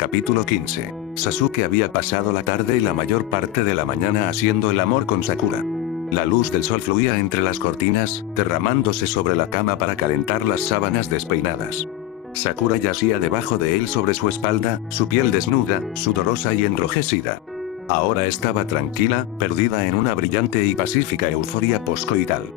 Capítulo 15. Sasuke había pasado la tarde y la mayor parte de la mañana haciendo el amor con Sakura. La luz del sol fluía entre las cortinas, derramándose sobre la cama para calentar las sábanas despeinadas. Sakura yacía debajo de él sobre su espalda, su piel desnuda, sudorosa y enrojecida. Ahora estaba tranquila, perdida en una brillante y pacífica euforia poscoital.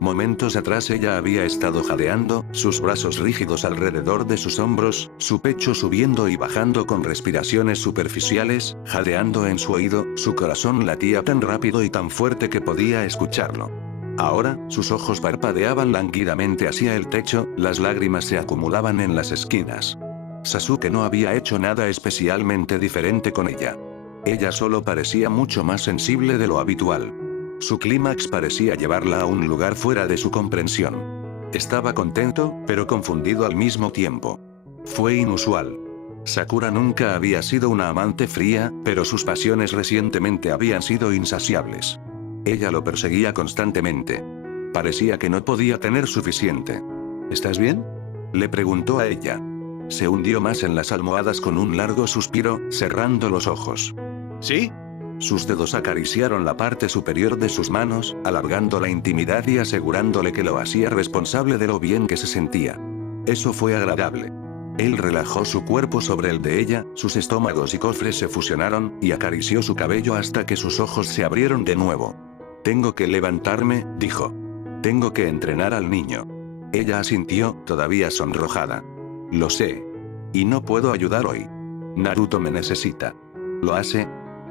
Momentos atrás ella había estado jadeando, sus brazos rígidos alrededor de sus hombros, su pecho subiendo y bajando con respiraciones superficiales, jadeando en su oído, su corazón latía tan rápido y tan fuerte que podía escucharlo. Ahora, sus ojos parpadeaban lánguidamente hacia el techo, las lágrimas se acumulaban en las esquinas. Sasuke no había hecho nada especialmente diferente con ella. Ella solo parecía mucho más sensible de lo habitual. Su clímax parecía llevarla a un lugar fuera de su comprensión. Estaba contento, pero confundido al mismo tiempo. Fue inusual. Sakura nunca había sido una amante fría, pero sus pasiones recientemente habían sido insaciables. Ella lo perseguía constantemente. Parecía que no podía tener suficiente. ¿Estás bien?, le preguntó a ella. Se hundió más en las almohadas con un largo suspiro, cerrando los ojos. ¿Sí? Sus dedos acariciaron la parte superior de sus manos, alargando la intimidad y asegurándole que lo hacía responsable de lo bien que se sentía. Eso fue agradable. Él relajó su cuerpo sobre el de ella, sus estómagos y cofres se fusionaron, y acarició su cabello hasta que sus ojos se abrieron de nuevo. Tengo que levantarme, dijo. Tengo que entrenar al niño. Ella asintió, todavía sonrojada. Lo sé. Y no puedo ayudar hoy. Naruto me necesita. ¿Lo hace?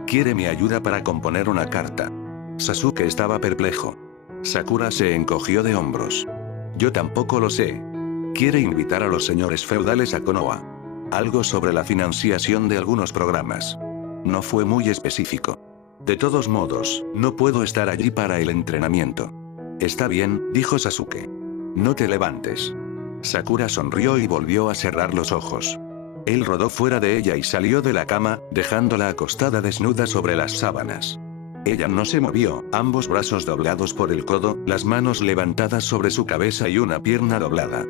Quiere mi ayuda para componer una carta. Sasuke estaba perplejo. Sakura se encogió de hombros. Yo tampoco lo sé. Quiere invitar a los señores feudales a Konoha. Algo sobre la financiación de algunos programas. No fue muy específico. De todos modos, no puedo estar allí para el entrenamiento. Está bien, dijo Sasuke. No te levantes. Sakura sonrió y volvió a cerrar los ojos. Él rodó fuera de ella y salió de la cama, dejándola acostada desnuda sobre las sábanas. Ella no se movió, ambos brazos doblados por el codo, las manos levantadas sobre su cabeza y una pierna doblada.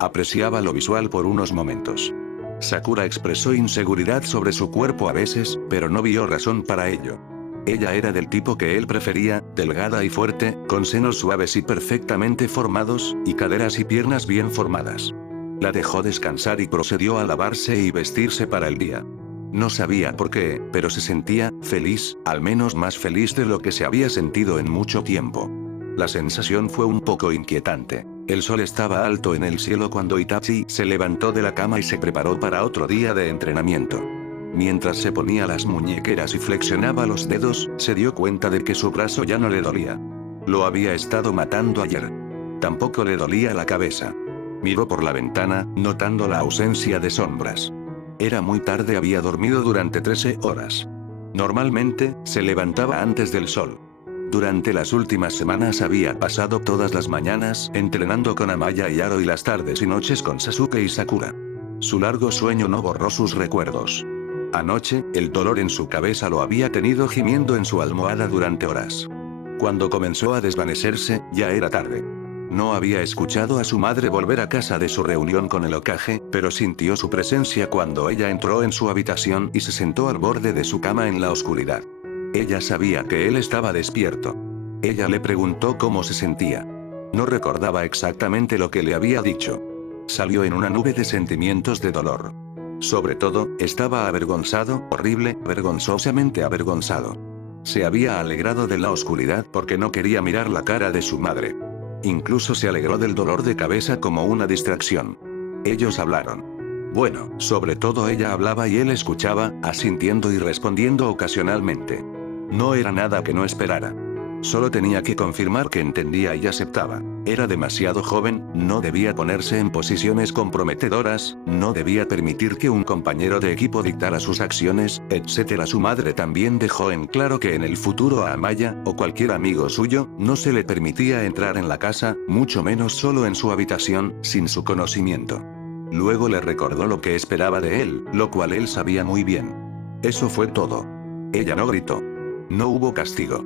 Apreciaba lo visual por unos momentos. Sakura expresó inseguridad sobre su cuerpo a veces, pero no vio razón para ello. Ella era del tipo que él prefería, delgada y fuerte, con senos suaves y perfectamente formados, y caderas y piernas bien formadas. La dejó descansar y procedió a lavarse y vestirse para el día. No sabía por qué, pero se sentía feliz, al menos más feliz de lo que se había sentido en mucho tiempo. La sensación fue un poco inquietante. El sol estaba alto en el cielo cuando Itachi se levantó de la cama y se preparó para otro día de entrenamiento. Mientras se ponía las muñequeras y flexionaba los dedos, se dio cuenta de que su brazo ya no le dolía. Lo había estado matando ayer. Tampoco le dolía la cabeza. Miró por la ventana, notando la ausencia de sombras. Era muy tarde, había dormido durante 13 horas. Normalmente, se levantaba antes del sol. Durante las últimas semanas había pasado todas las mañanas entrenando con Amaya y Aro y las tardes y noches con Sasuke y Sakura. Su largo sueño no borró sus recuerdos. Anoche, el dolor en su cabeza lo había tenido gimiendo en su almohada durante horas. Cuando comenzó a desvanecerse, ya era tarde. No había escuchado a su madre volver a casa de su reunión con el Hokage, pero sintió su presencia cuando ella entró en su habitación y se sentó al borde de su cama en la oscuridad. Ella sabía que él estaba despierto. Ella le preguntó cómo se sentía. No recordaba exactamente lo que le había dicho. Salió en una nube de sentimientos de dolor. Sobre todo, estaba avergonzado, horrible, vergonzosamente avergonzado. Se había alegrado de la oscuridad porque no quería mirar la cara de su madre. Incluso se alegró del dolor de cabeza como una distracción. Ellos hablaron. Bueno, sobre todo ella hablaba y él escuchaba, asintiendo y respondiendo ocasionalmente. No era nada que no esperara. Solo tenía que confirmar que entendía y aceptaba. Era demasiado joven, no debía ponerse en posiciones comprometedoras, no debía permitir que un compañero de equipo dictara sus acciones, etc. Su madre también dejó en claro que en el futuro a Amaya, o cualquier amigo suyo, no se le permitía entrar en la casa, mucho menos solo en su habitación, sin su conocimiento. Luego le recordó lo que esperaba de él, lo cual él sabía muy bien. Eso fue todo. Ella no gritó. No hubo castigo.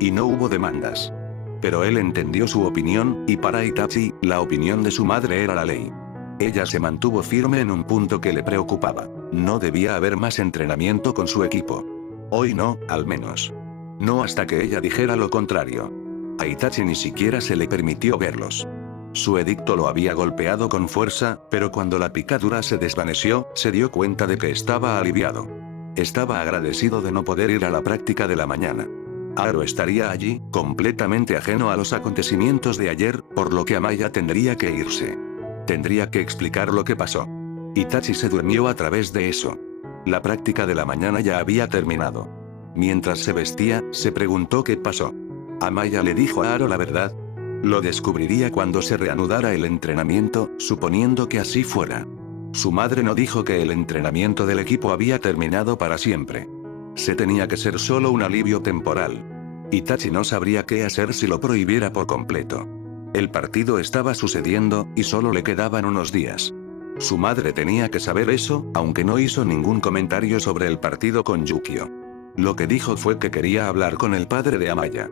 Y no hubo demandas. Pero él entendió su opinión, y para Itachi, la opinión de su madre era la ley. Ella se mantuvo firme en un punto que le preocupaba. No debía haber más entrenamiento con su equipo. Hoy no, al menos. No hasta que ella dijera lo contrario. A Itachi ni siquiera se le permitió verlos. Su edicto lo había golpeado con fuerza, pero cuando la picadura se desvaneció, se dio cuenta de que estaba aliviado. Estaba agradecido de no poder ir a la práctica de la mañana. Aro estaría allí, completamente ajeno a los acontecimientos de ayer, por lo que Amaya tendría que irse. Tendría que explicar lo que pasó. Itachi se durmió a través de eso. La práctica de la mañana ya había terminado. Mientras se vestía, se preguntó qué pasó. Amaya le dijo a Aro la verdad. Lo descubriría cuando se reanudara el entrenamiento, suponiendo que así fuera. Su madre no dijo que el entrenamiento del equipo había terminado para siempre. Se tenía que ser solo un alivio temporal. Itachi no sabría qué hacer si lo prohibiera por completo. El partido estaba sucediendo, y solo le quedaban unos días. Su madre tenía que saber eso, aunque no hizo ningún comentario sobre el partido con Yukio. Lo que dijo fue que quería hablar con el padre de Amaya.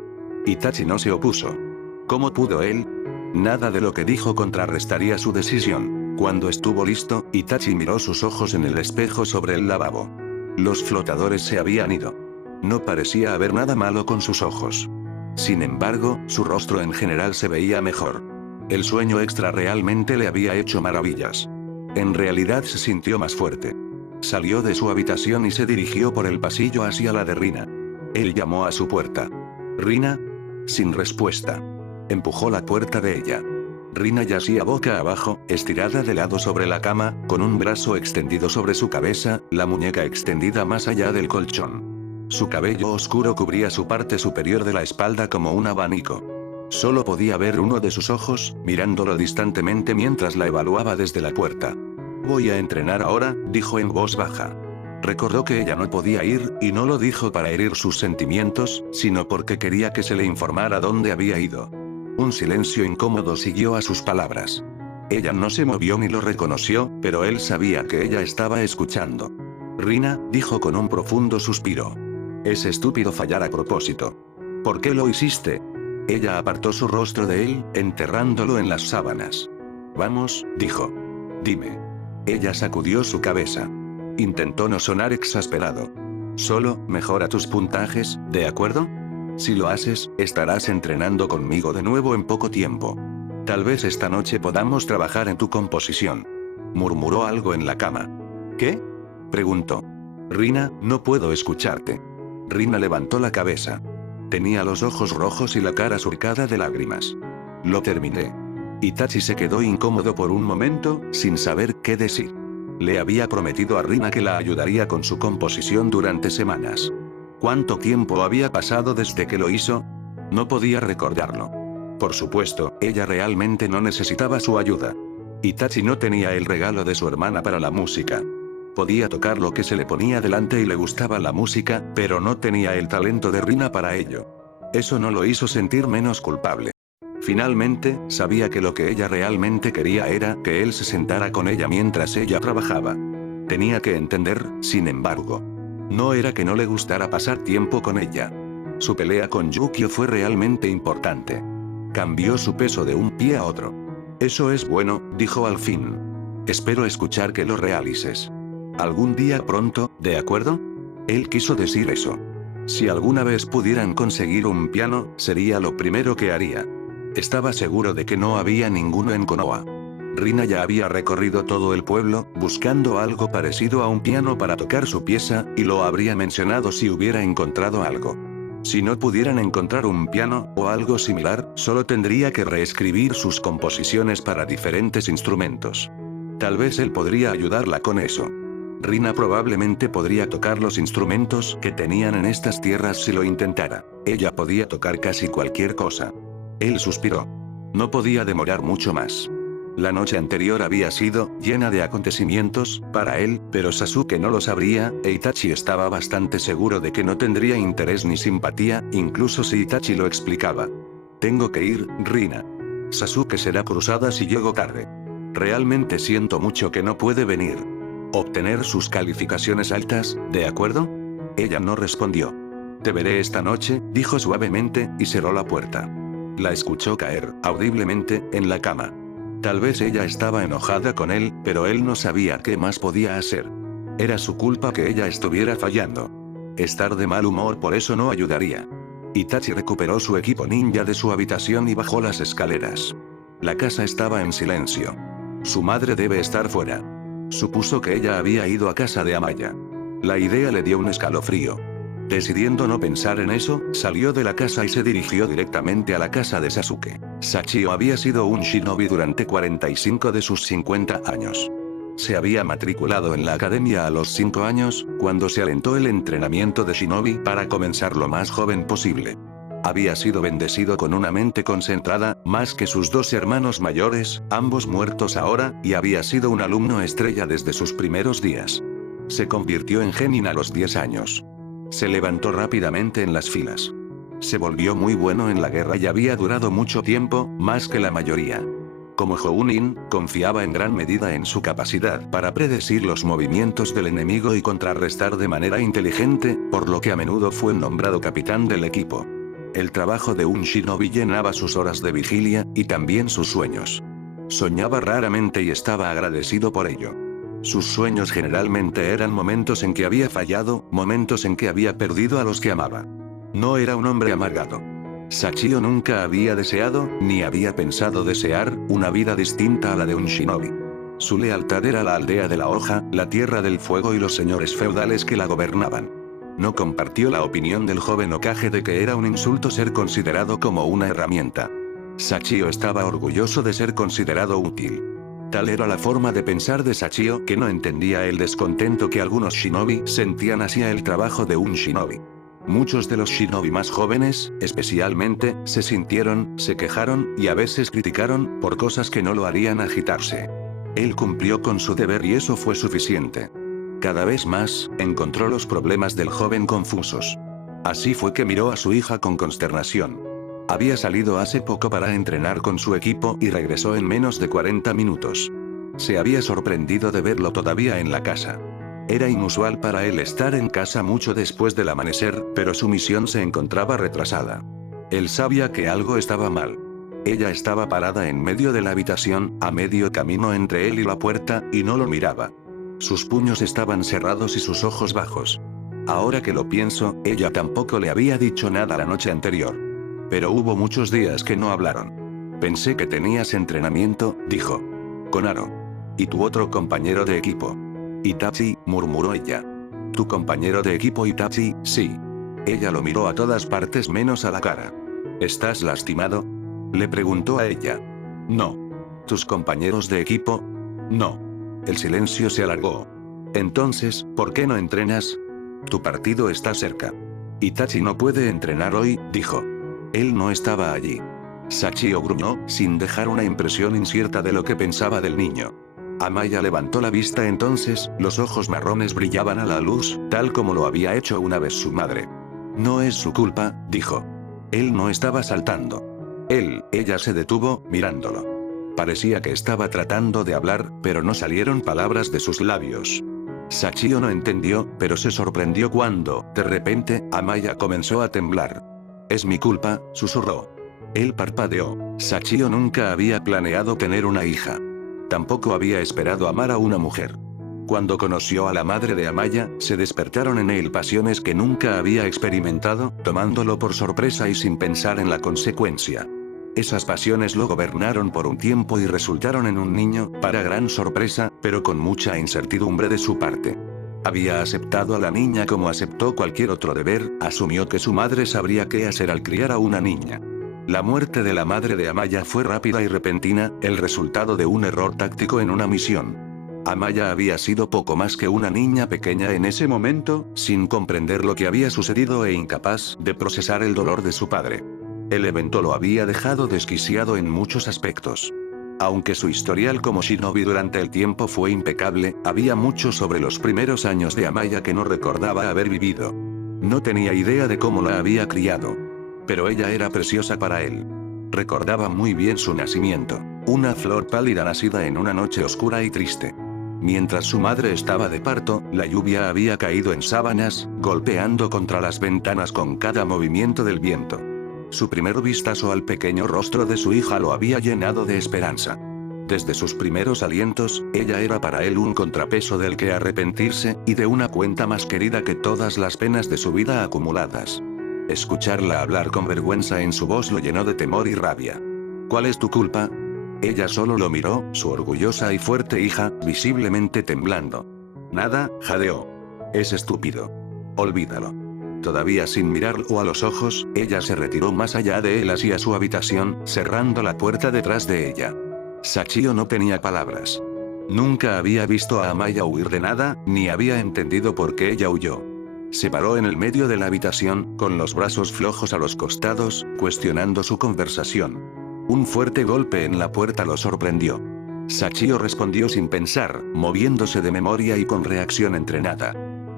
Itachi no se opuso. ¿Cómo pudo él? Nada de lo que dijo contrarrestaría su decisión. Cuando estuvo listo, Itachi miró sus ojos en el espejo sobre el lavabo. Los flotadores se habían ido. No parecía haber nada malo con sus ojos. Sin embargo, su rostro en general se veía mejor. El sueño extra realmente le había hecho maravillas. En realidad se sintió más fuerte. Salió de su habitación y se dirigió por el pasillo hacia la de Rina. Él llamó a su puerta. ¿Rina? Sin respuesta. Empujó la puerta de ella. Rina yacía boca abajo, estirada de lado sobre la cama, con un brazo extendido sobre su cabeza, la muñeca extendida más allá del colchón. Su cabello oscuro cubría su parte superior de la espalda como un abanico. Solo podía ver uno de sus ojos, mirándolo distantemente mientras la evaluaba desde la puerta. «Voy a entrenar ahora», dijo en voz baja. Recordó que ella no podía ir, y no lo dijo para herir sus sentimientos, sino porque quería que se le informara dónde había ido. Un silencio incómodo siguió a sus palabras. Ella no se movió ni lo reconoció, pero él sabía que ella estaba escuchando. «Rina», dijo con un profundo suspiro. «Es estúpido fallar a propósito. ¿Por qué lo hiciste?» Ella apartó su rostro de él, enterrándolo en las sábanas. «Vamos», dijo. «Dime». Ella sacudió su cabeza. Intentó no sonar exasperado. «Solo, mejora tus puntajes, ¿de acuerdo? Si lo haces, estarás entrenando conmigo de nuevo en poco tiempo. Tal vez esta noche podamos trabajar en tu composición». Murmuró algo en la cama. «¿Qué?», preguntó. «Rina, no puedo escucharte». Rina levantó la cabeza. Tenía los ojos rojos y la cara surcada de lágrimas. «Lo terminé». Itachi se quedó incómodo por un momento, sin saber qué decir. Le había prometido a Rina que la ayudaría con su composición durante semanas. ¿Cuánto tiempo había pasado desde que lo hizo? No podía recordarlo. Por supuesto, ella realmente no necesitaba su ayuda. Itachi no tenía el regalo de su hermana para la música. Podía tocar lo que se le ponía delante y le gustaba la música, pero no tenía el talento de Rina para ello. Eso no lo hizo sentir menos culpable. Finalmente, sabía que lo que ella realmente quería era que él se sentara con ella mientras ella trabajaba. Tenía que entender, sin embargo. No era que no le gustara pasar tiempo con ella. Su pelea con Yukio fue realmente importante. Cambió su peso de un pie a otro. «Eso es bueno», dijo al fin. «Espero escuchar que lo realices. Algún día pronto, ¿de acuerdo?» Él quiso decir eso. Si alguna vez pudieran conseguir un piano, sería lo primero que haría. Estaba seguro de que no había ninguno en Konoha. Rina ya había recorrido todo el pueblo, buscando algo parecido a un piano para tocar su pieza, y lo habría mencionado si hubiera encontrado algo. Si no pudieran encontrar un piano, o algo similar, solo tendría que reescribir sus composiciones para diferentes instrumentos. Tal vez él podría ayudarla con eso. Rina probablemente podría tocar los instrumentos que tenían en estas tierras si lo intentara. Ella podía tocar casi cualquier cosa. Él suspiró. No podía demorar mucho más. La noche anterior había sido llena de acontecimientos para él, pero Sasuke no lo sabría, e Itachi estaba bastante seguro de que no tendría interés ni simpatía, incluso si Itachi lo explicaba. «Tengo que ir, Rina. Sasuke será cruzada si llego tarde. Realmente siento mucho que no puede venir. Obtener sus calificaciones altas, ¿de acuerdo?» Ella no respondió. «Te veré esta noche», dijo suavemente, y cerró la puerta. La escuchó caer, audiblemente, en la cama. Tal vez ella estaba enojada con él, pero él no sabía qué más podía hacer. Era su culpa que ella estuviera fallando. Estar de mal humor por eso no ayudaría. Itachi recuperó su equipo ninja de su habitación y bajó las escaleras. La casa estaba en silencio. Su madre debe estar fuera. Supuso que ella había ido a casa de Amaya. La idea le dio un escalofrío. Decidiendo no pensar en eso, salió de la casa y se dirigió directamente a la casa de Sasuke. Sachio había sido un shinobi durante 45 de sus 50 años. Se había matriculado en la academia a los 5 años, cuando se alentó el entrenamiento de shinobi para comenzar lo más joven posible. Había sido bendecido con una mente concentrada, más que sus dos hermanos mayores, ambos muertos ahora, y había sido un alumno estrella desde sus primeros días. Se convirtió en genin a los 10 años. Se levantó rápidamente en las filas. Se volvió muy bueno en la guerra y había durado mucho tiempo, más que la mayoría. Como Jounin, confiaba en gran medida en su capacidad para predecir los movimientos del enemigo y contrarrestar de manera inteligente, por lo que a menudo fue nombrado capitán del equipo. El trabajo de un shinobi llenaba sus horas de vigilia, y también sus sueños. Soñaba raramente y estaba agradecido por ello. Sus sueños generalmente eran momentos en que había fallado, momentos en que había perdido a los que amaba. No era un hombre amargado. Sachio nunca había deseado, ni había pensado desear, una vida distinta a la de un shinobi. Su lealtad era la aldea de la hoja, la tierra del fuego y los señores feudales que la gobernaban. No compartió la opinión del joven Hokage de que era un insulto ser considerado como una herramienta. Sachio estaba orgulloso de ser considerado útil. Tal era la forma de pensar de Sachio que no entendía el descontento que algunos shinobi sentían hacia el trabajo de un shinobi. Muchos de los shinobi más jóvenes, especialmente, se sintieron, se quejaron, y a veces criticaron, por cosas que no lo harían agitarse. Él cumplió con su deber y eso fue suficiente. Cada vez más, encontró los problemas del joven confusos. Así fue que miró a su hija con consternación. Había salido hace poco para entrenar con su equipo y regresó en menos de 40 minutos. Se había sorprendido de verlo todavía en la casa. Era inusual para él estar en casa mucho después del amanecer, pero su misión se encontraba retrasada. Él sabía que algo estaba mal. Ella estaba parada en medio de la habitación, a medio camino entre él y la puerta, y no lo miraba. Sus puños estaban cerrados y sus ojos bajos. Ahora que lo pienso, ella tampoco le había dicho nada la noche anterior. Pero hubo muchos días que no hablaron. Pensé que tenías entrenamiento, dijo. Con Aro. ¿Y tu otro compañero de equipo? Itachi, murmuró ella. ¿Tu compañero de equipo Itachi? Sí. Ella lo miró a todas partes menos a la cara. ¿Estás lastimado? Le preguntó a ella. No. ¿Tus compañeros de equipo? No. El silencio se alargó. Entonces, ¿por qué no entrenas? Tu partido está cerca. Itachi no puede entrenar hoy, dijo. Él no estaba allí. Sachio gruñó, sin dejar una impresión incierta de lo que pensaba del niño. Amaya levantó la vista entonces, los ojos marrones brillaban a la luz, tal como lo había hecho una vez su madre. No es su culpa, dijo. Él no estaba saltando. Ella se detuvo, mirándolo. Parecía que estaba tratando de hablar, pero no salieron palabras de sus labios. Sachio no entendió, pero se sorprendió cuando, de repente, Amaya comenzó a temblar. Es mi culpa, susurró. Él parpadeó. Sachio nunca había planeado tener una hija. Tampoco había esperado amar a una mujer. Cuando conoció a la madre de Amaya, se despertaron en él pasiones que nunca había experimentado, tomándolo por sorpresa y sin pensar en la consecuencia. Esas pasiones lo gobernaron por un tiempo y resultaron en un niño, para gran sorpresa, pero con mucha incertidumbre de su parte. Había aceptado a la niña como aceptó cualquier otro deber, asumió que su madre sabría qué hacer al criar a una niña. La muerte de la madre de Amaya fue rápida y repentina, el resultado de un error táctico en una misión. Amaya había sido poco más que una niña pequeña en ese momento, sin comprender lo que había sucedido e incapaz de procesar el dolor de su padre. El evento lo había dejado desquiciado en muchos aspectos. Aunque su historial como shinobi durante el tiempo fue impecable, había mucho sobre los primeros años de Amaya que no recordaba haber vivido. No tenía idea de cómo la había criado. Pero ella era preciosa para él. Recordaba muy bien su nacimiento, una flor pálida nacida en una noche oscura y triste. Mientras su madre estaba de parto, la lluvia había caído en sábanas, golpeando contra las ventanas con cada movimiento del viento. Su primer vistazo al pequeño rostro de su hija lo había llenado de esperanza. Desde sus primeros alientos, ella era para él un contrapeso del que arrepentirse, y de una cuenta más querida que todas las penas de su vida acumuladas. Escucharla hablar con vergüenza en su voz lo llenó de temor y rabia. ¿Cuál es tu culpa? Ella solo lo miró, su orgullosa y fuerte hija, visiblemente temblando. Nada, jadeó. Es estúpido. Olvídalo. Todavía sin mirarlo a los ojos, ella se retiró más allá de él hacia su habitación, cerrando la puerta detrás de ella. Sachio no tenía palabras. Nunca había visto a Amaya huir de nada, ni había entendido por qué ella huyó. Se paró en el medio de la habitación, con los brazos flojos a los costados, cuestionando su conversación. Un fuerte golpe en la puerta lo sorprendió. Sachio respondió sin pensar, moviéndose de memoria y con reacción entrenada.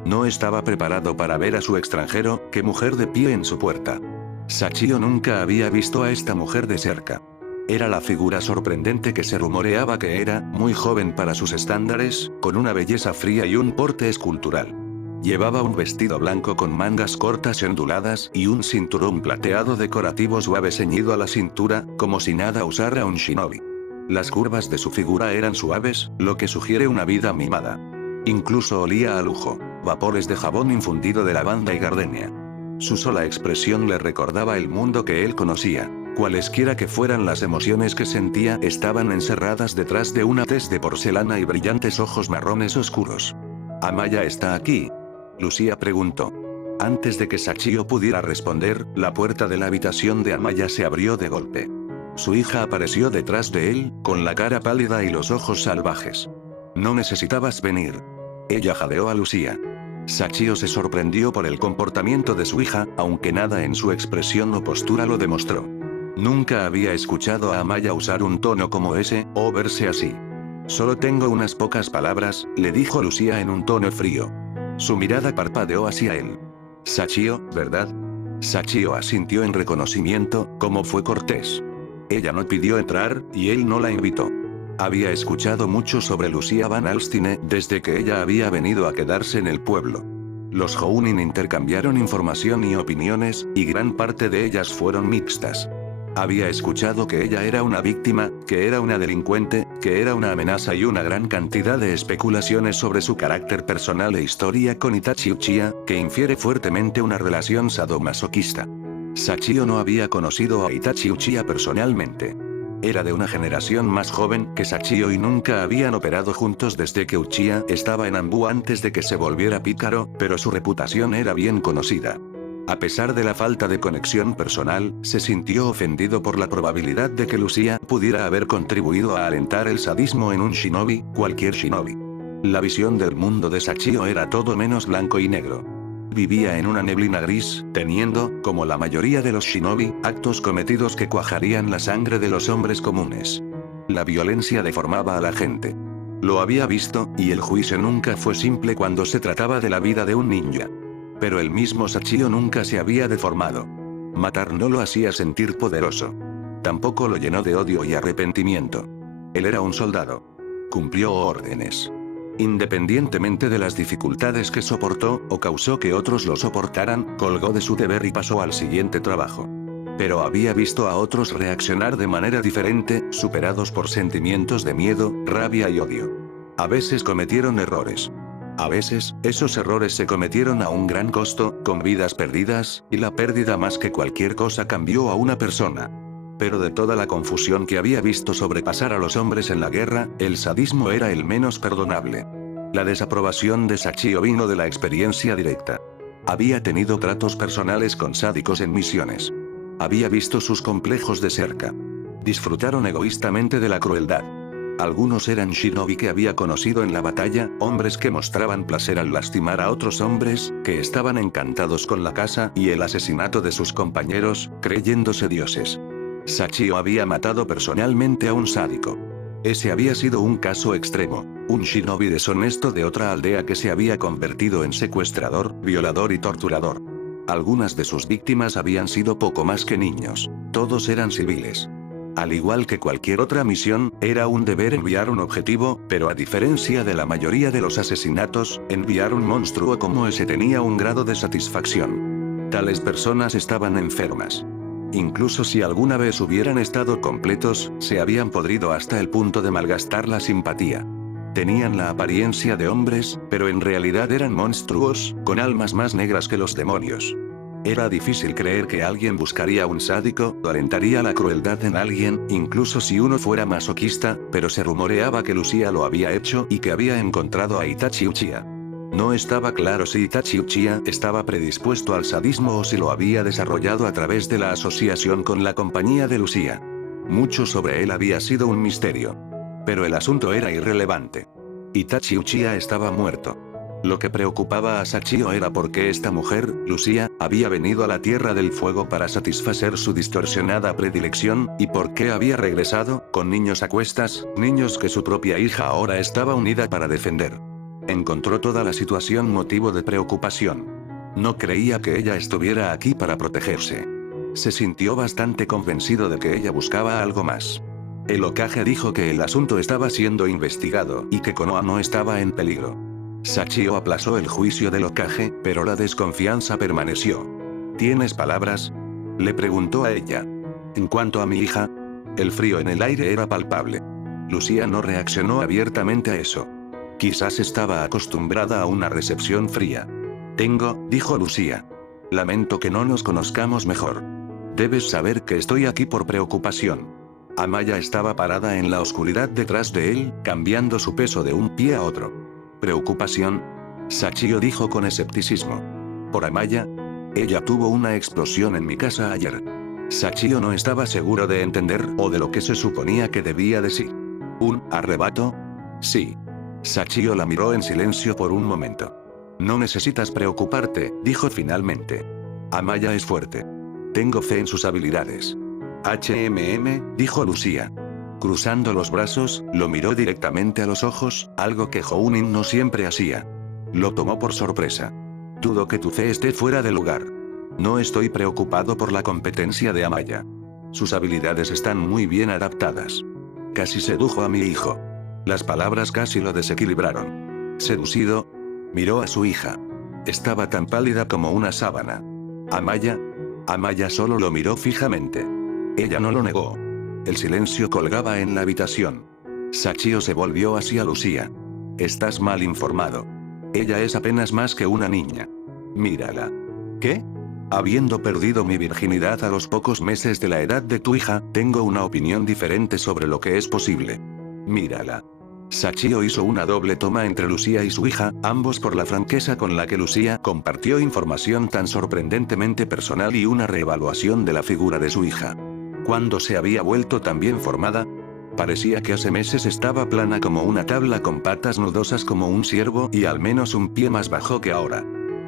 No estaba preparado para ver a su extranjero, que mujer de pie en su puerta. Sachio nunca había visto a esta mujer de cerca. Era la figura sorprendente que se rumoreaba que era, muy joven para sus estándares, con una belleza fría y un porte escultural. Llevaba un vestido blanco con mangas cortas y onduladas y un cinturón plateado decorativo suave ceñido a la cintura, como si nada usara un shinobi. Las curvas de su figura eran suaves, lo que sugiere una vida mimada. Incluso olía a lujo, vapores de jabón infundido de lavanda y gardenia. Su sola expresión le recordaba el mundo que él conocía. Cualesquiera que fueran las emociones que sentía estaban encerradas detrás de una tez de porcelana y brillantes ojos marrones oscuros. ¿Amaya está aquí?, Lucía preguntó. Antes de que Sachio pudiera responder, la puerta de la habitación de Amaya se abrió de golpe. Su hija apareció detrás de él, con la cara pálida y los ojos salvajes. No necesitabas venir. Ella jadeó a Lucía. Sachio se sorprendió por el comportamiento de su hija, aunque nada en su expresión o postura lo demostró. Nunca había escuchado a Amaya usar un tono como ese, o verse así. Solo tengo unas pocas palabras, le dijo Lucía en un tono frío. Su mirada parpadeó hacia él. Sachio, ¿verdad? Sachio asintió en reconocimiento, como fue cortés. Ella no pidió entrar, y él no la invitó. Había escuchado mucho sobre Lucía Van Alstine desde que ella había venido a quedarse en el pueblo. Los Jounin intercambiaron información y opiniones, y gran parte de ellas fueron mixtas. Había escuchado que ella era una víctima, que era una delincuente, que era una amenaza y una gran cantidad de especulaciones sobre su carácter personal e historia con Itachi Uchiha, que infiere fuertemente una relación sadomasoquista. Sachio no había conocido a Itachi Uchiha personalmente. Era de una generación más joven que Sachio y nunca habían operado juntos desde que Uchiha estaba en Anbu antes de que se volviera pícaro, pero su reputación era bien conocida. A pesar de la falta de conexión personal, se sintió ofendido por la probabilidad de que Lucía pudiera haber contribuido a alentar el sadismo en un shinobi, cualquier shinobi. La visión del mundo de Sachio era todo menos blanco y negro. Vivía en una neblina gris, teniendo, como la mayoría de los shinobi, actos cometidos que cuajarían la sangre de los hombres comunes. La violencia deformaba a la gente. Lo había visto, y el juicio nunca fue simple cuando se trataba de la vida de un ninja. Pero el mismo Sachio nunca se había deformado. Matar no lo hacía sentir poderoso. Tampoco lo llenó de odio y arrepentimiento. Él era un soldado. Cumplió órdenes. Independientemente de las dificultades que soportó, o causó que otros lo soportaran, colgó de su deber y pasó al siguiente trabajo. Pero había visto a otros reaccionar de manera diferente, superados por sentimientos de miedo, rabia y odio. A veces cometieron errores. A veces, esos errores se cometieron a un gran costo, con vidas perdidas, y la pérdida más que cualquier cosa cambió a una persona. Pero de toda la confusión que había visto sobrepasar a los hombres en la guerra, el sadismo era el menos perdonable. La desaprobación de Sachio vino de la experiencia directa. Había tenido tratos personales con sádicos en misiones. Había visto sus complejos de cerca. Disfrutaron egoístamente de la crueldad. Algunos eran shinobi que había conocido en la batalla, hombres que mostraban placer al lastimar a otros hombres, que estaban encantados con la caza y el asesinato de sus compañeros, creyéndose dioses. Sachio había matado personalmente a un sádico. Ese había sido un caso extremo, un shinobi deshonesto de otra aldea que se había convertido en secuestrador, violador y torturador. Algunas de sus víctimas habían sido poco más que niños, todos eran civiles. Al igual que cualquier otra misión, era un deber enviar un objetivo, pero a diferencia de la mayoría de los asesinatos, enviar un monstruo como ese tenía un grado de satisfacción. Tales personas estaban enfermas. Incluso si alguna vez hubieran estado completos, se habían podrido hasta el punto de malgastar la simpatía. Tenían la apariencia de hombres, pero en realidad eran monstruos, con almas más negras que los demonios. Era difícil creer que alguien buscaría un sádico, o alentaría la crueldad en alguien, incluso si uno fuera masoquista, pero se rumoreaba que Lucía lo había hecho y que había encontrado a Itachi Uchiha. No estaba claro si Itachi Uchiha estaba predispuesto al sadismo o si lo había desarrollado a través de la asociación con la compañía de Lucía. Mucho sobre él había sido un misterio. Pero el asunto era irrelevante. Itachi Uchiha estaba muerto. Lo que preocupaba a Sachio era por qué esta mujer, Lucía, había venido a la Tierra del Fuego para satisfacer su distorsionada predilección, y por qué había regresado, con niños a cuestas, niños que su propia hija ahora estaba unida para defender. Encontró toda la situación motivo de preocupación. No creía que ella estuviera aquí para protegerse. Se sintió bastante convencido de que ella buscaba algo más. El Hokage dijo que el asunto estaba siendo investigado y que Konoha no estaba en peligro. Sachio aplazó el juicio del Hokage, pero la desconfianza permaneció. ¿Tienes palabras?, le preguntó a ella. En cuanto a mi hija, el frío en el aire era palpable. Lucía no reaccionó abiertamente a eso. Quizás estaba acostumbrada a una recepción fría. Dijo Lucía. Lamento que no nos conozcamos mejor. Debes saber que estoy aquí por preocupación. Amaya estaba parada en la oscuridad detrás de él, cambiando su peso de un pie a otro. ¿Preocupación?, Sachio dijo con escepticismo. ¿Por Amaya? Ella tuvo una explosión en mi casa ayer. Sachio no estaba seguro de entender o de lo que se suponía que debía decir. ¿Un arrebato? Sí. Sachio la miró en silencio por un momento. No necesitas preocuparte, dijo finalmente. Amaya es fuerte. Tengo fe en sus habilidades. Dijo Lucía. Cruzando los brazos, lo miró directamente a los ojos, algo que Jounin no siempre hacía. Lo tomó por sorpresa. Dudo que tu fe esté fuera de lugar. No estoy preocupado por la competencia de Amaya. Sus habilidades están muy bien adaptadas. Casi sedujo a mi hijo. Las palabras casi lo desequilibraron. Seducido, miró a su hija. Estaba tan pálida como una sábana. Amaya solo lo miró fijamente. Ella no lo negó. El silencio colgaba en la habitación. Sachio se volvió hacia Lucía. Estás mal informado. Ella es apenas más que una niña. Mírala. ¿Qué? Habiendo perdido mi virginidad a los pocos meses de la edad de tu hija, tengo una opinión diferente sobre lo que es posible. Mírala. Sachio hizo una doble toma entre Lucía y su hija, ambos por la franqueza con la que Lucía compartió información tan sorprendentemente personal y una reevaluación de la figura de su hija. Cuando se había vuelto tan bien formada, parecía que hace meses estaba plana como una tabla con patas nudosas como un ciervo y al menos un pie más bajo que ahora.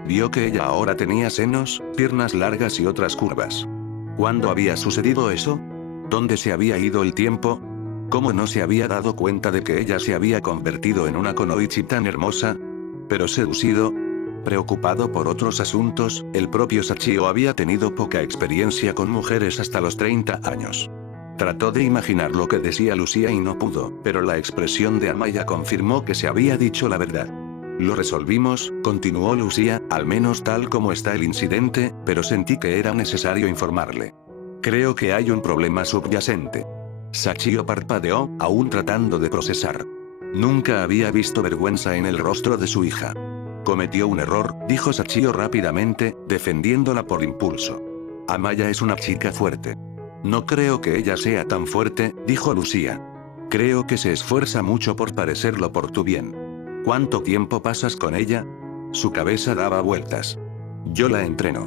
Vio que ella ahora tenía senos, piernas largas y otras curvas. ¿Cuándo había sucedido eso? ¿Dónde se había ido el tiempo? ¿Cómo no se había dado cuenta de que ella se había convertido en una kunoichi tan hermosa? Pero seducido, preocupado por otros asuntos, el propio Sachio había tenido poca experiencia con mujeres hasta los 30 años. Trató de imaginar lo que decía Lucía y no pudo, pero la expresión de Amaya confirmó que se había dicho la verdad. Lo resolvimos, continuó Lucía, al menos tal como está el incidente, pero sentí que era necesario informarle. Creo que hay un problema subyacente. Sachio parpadeó, aún tratando de procesar. Nunca había visto vergüenza en el rostro de su hija. Cometió un error, dijo Sachio rápidamente, defendiéndola por impulso. Amaya es una chica fuerte. No creo que ella sea tan fuerte, dijo Lucía. Creo que se esfuerza mucho por parecerlo por tu bien. ¿Cuánto tiempo pasas con ella? Su cabeza daba vueltas. Yo la entreno.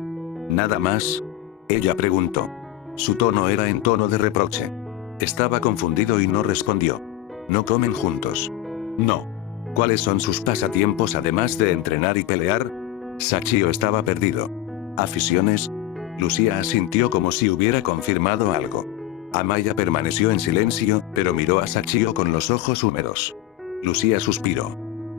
¿Nada más? Ella preguntó. Su tono era en tono de reproche. Estaba confundido y no respondió. ¿No comen juntos? No. ¿Cuáles son sus pasatiempos además de entrenar y pelear? Sachio estaba perdido. ¿Aficiones? Lucía asintió como si hubiera confirmado algo. Amaya permaneció en silencio, pero miró a Sachio con los ojos húmedos. Lucía suspiró.